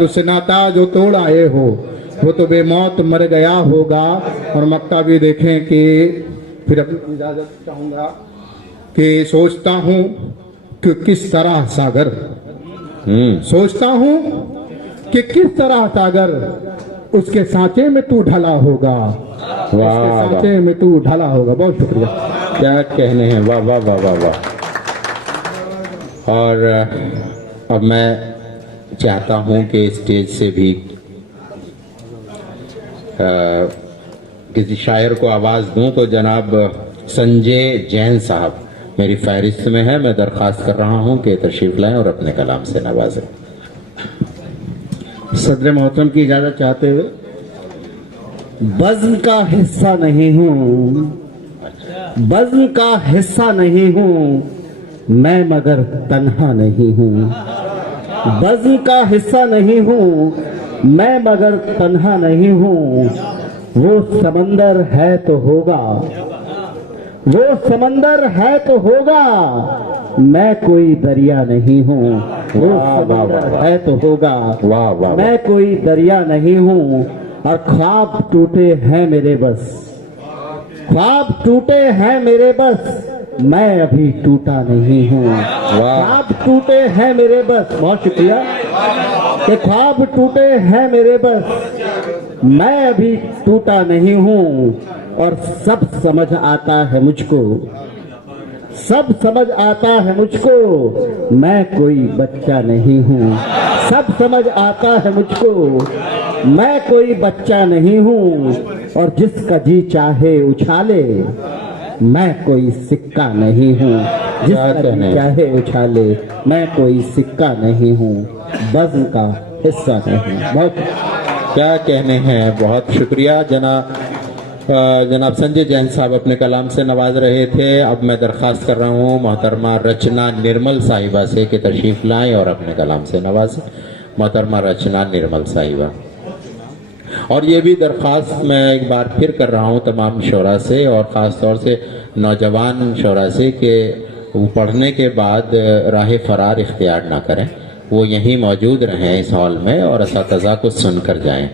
उससे नाता जो तोड़ आए हो वो तो बेमौत मर गया होगा। और मक्ता भी देखें कि फिर अपनी इजाजत चाहूंगा कि सोचता हूं कि किस तरह सागर, सोचता हूं कि किस तरह सागर उसके सांचे में तू ढला होगा, उसके सांचे में तू ढला होगा। बहुत शुक्रिया। क्या कहने हैं, वाह वाह वाह वाह वाह। और अब मैं चाहता हूं कि स्टेज से भी किसी शायर को आवाज दूं, तो जनाब संजय जैन साहब मेरी फहरिस्त में है। मैं दरख्वास्त कर रहा हूं कि तशरीफ लाएं और अपने कलाम से नवाजें। सदर मोहतरम की इजाजत चाहते हुए, बज़्म का हिस्सा नहीं हूँ, बज़्म का हिस्सा नहीं हूँ मैं, मगर तन्हा नहीं हूँ। बज़्म का हिस्सा नहीं हूँ मैं, मगर तन्हा नहीं हूँ। वो समंदर है तो होगा, वो समंदर है तो होगा, मैं कोई दरिया नहीं हूँ। वो समंदर है तो होगा, मैं कोई दरिया नहीं हूँ। और ख्वाब टूटे हैं मेरे बस, ख्वाब टूटे हैं मेरे बस, मैं अभी टूटा नहीं हूँ। ख्वाब टूटे हैं मेरे बस, बहुत शुक्रिया। कि ख्वाब टूटे हैं मेरे बस, मैं अभी टूटा नहीं हूँ। और सब समझ आता है मुझको, सब समझ आता है मुझको, मैं कोई बच्चा नहीं हूँ। सब समझ आता है मुझको, मैं कोई बच्चा नहीं हूँ। और जिसका जी चाहे उछाले, मैं कोई सिक्का नहीं हूँ। जिसका जी चाहे उछाले, मैं कोई सिक्का नहीं हूँ, बज़्म का हिस्सा नहीं। बहुत क्या कहने हैं, बहुत शुक्रिया। जनाब संजय जैन साहब अपने कलाम से नवाज रहे थे। अब मैं दरख्वास्त कर रहा हूँ मोहतरमा रचना निर्मल साहिबा से कि तशरीफ लाएं और अपने कलाम से नवाजें। मोहतरमा रचना निर्मल साहिबा। और ये भी दरख्वास्त मैं एक बार फिर कर रहा हूँ तमाम शोरा से, और ख़ास तौर से नौजवान शोरा से, कि वो पढ़ने के बाद राह फरार इख्तियार ना करें, वो यहीं मौजूद रहें इस हॉल में और असातिज़ा को सुनकर जाएं।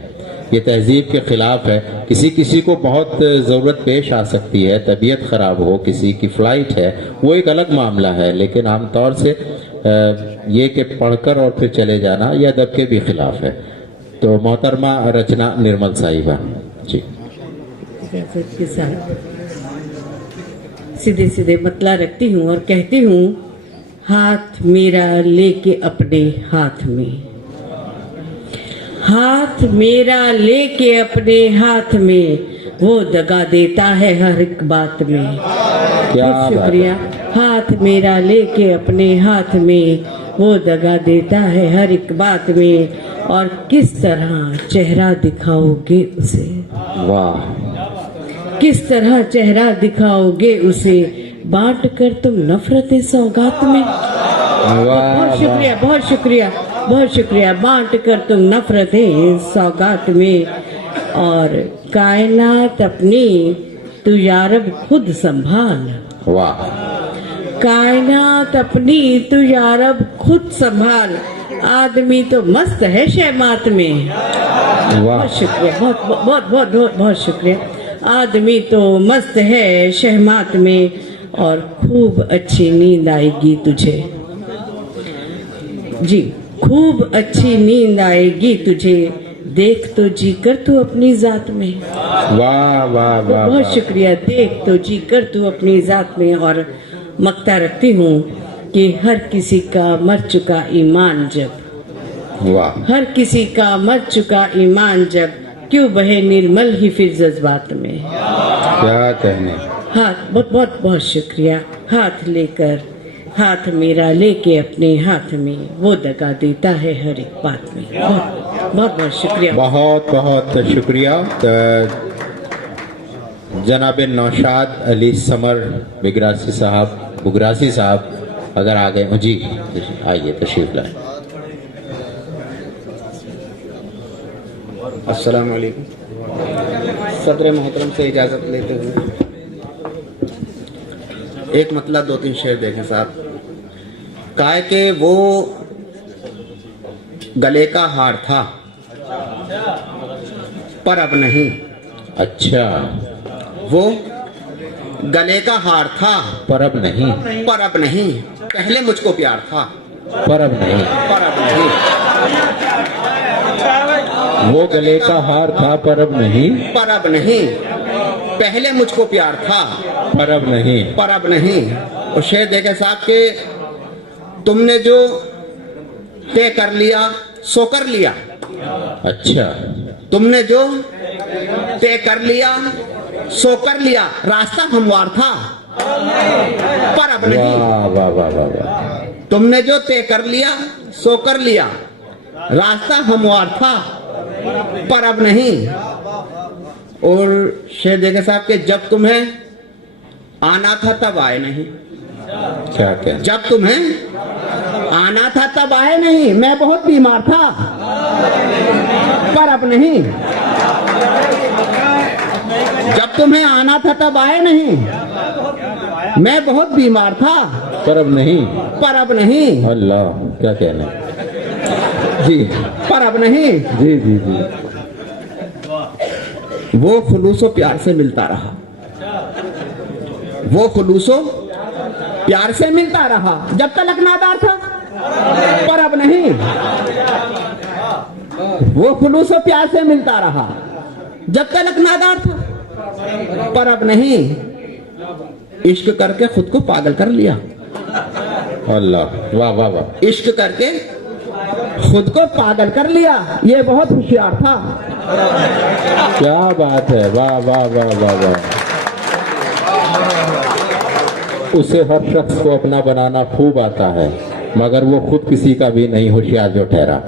ये तहजीब के ख़िलाफ़ है। किसी को बहुत ज़रूरत पेश आ सकती है, तबीयत ख़राब हो, किसी की फ़्लाइट है, वो एक अलग मामला है, लेकिन आम तौर से ये कि पढ़कर और फिर चले जाना यह अदब के भी ख़िलाफ़ है। तो मोहतरमा रचना निर्मल साहिबा जी। के साथ सीधे सीधे मतला रखती हूँ और कहती हूँ, हाथ मेरा लेके अपने हाथ में, हाथ मेरा लेके अपने हाथ में, वो दगा देता है हर एक बात में। बहुत शुक्रिया। हाथ मेरा लेके अपने हाथ में, वो दगा देता है हर एक बात में। और किस तरह चेहरा दिखाओगे उसे, वाह, किस तरह चेहरा दिखाओगे उसे, बांट कर तुम नफरतें सौगात में। बहुत शुक्रिया, बहुत शुक्रिया, बहुत शुक्रिया। बांट कर तुम नफरतें सौगात में, और कायनात अपनी तू यारब खुद संभाल। वाह, कायनात अपनी तू यारब खुद संभाल, आदमी तो मस्त है शहमात में। बहुत शुक्रिया, बहुत बहुत बहुत बहुत बहुत शुक्रिया। आदमी तो मस्त है शहमात में, और खूब अच्छी नींद आएगी तुझे जी, खूब अच्छी नींद आएगी तुझे, देख तो जी कर तू अपनी जात में। वाह वाह वाह, बहुत शुक्रिया। देख तो जी कर तू अपनी जात में। और मक्ता रखती हूँ कि हर किसी का मर चुका ईमान जब, वाह, हर किसी का मर चुका ईमान जब, क्यों बहे निर्मल ही फिर जज्बात में। क्या कहने। हाथ बहुत बहुत बहुत शुक्रिया। हाथ लेकर, हाथ मेरा लेके अपने हाथ में, वो दगा देता है हर एक बात में। बहुत बहुत बहुत शुक्रिया। बहुत बहुत शुक्रिया। जनाब नौशाद अली समर बुगरासी साहब अगर आ गए जी, आइए तशरीफ लाएं। अस्सलाम वालेकुम। सदर मोहतरम से इजाज़त लेते हुए एक मतलब 2-3 शेर देखें साहब। काय के वो गले का हार था पर अब नहीं। अच्छा, वो गले का हार था पर अब नहीं। पर अब नहीं। पहले मुझको प्यार था पर अब नहीं। पर अब नहीं। वो गले का हार था पर अब नहीं। पर अब नहीं। पहले मुझको प्यार था पर अब नहीं। पर अब नहीं। और शेर देखे साहब के तुमने जो तय कर लिया सो कर लिया। अच्छा, तुमने जो तय कर लिया सो कर लिया। रास्ता हमवार था पर अब नहीं। वाह वाह वाह वाह वाह। तुमने जो तय कर लिया सो कर लिया। रास्ता हमवार था पर अब नहीं। और शेर देखे साहब के जब तुम्हें आना था तब आए नहीं। क्या क्या? जब तुम्हें आना था तब आए नहीं। मैं बहुत बीमार था पर अब नहीं। जब तुम्हें आना था तब आए नहीं। मैं बहुत बीमार था पर अब नहीं। पर अब नहीं। अल्लाह, क्या कहने जी। पर अब नहीं। जी जी जी। वो खुलूसो प्यार से मिलता रहा। वो खुलूसो प्यार से मिलता रहा जब तलक नादार था पर अब नहीं। वो खुलूसो प्यार से मिलता रहा जब तलक नादार था पर अब नहीं। इश्क करके खुद को पागल कर लिया। अल्लाह, वाह वाह वाह। इश्क करके खुद को पागल कर लिया। ये बहुत होशियार था। क्या बात है, वाह वाह वाह वाह वाह। उसे हर शख्स को अपना बनाना खूब आता है, मगर वो खुद किसी का भी नहीं होशियार जो ठहरा।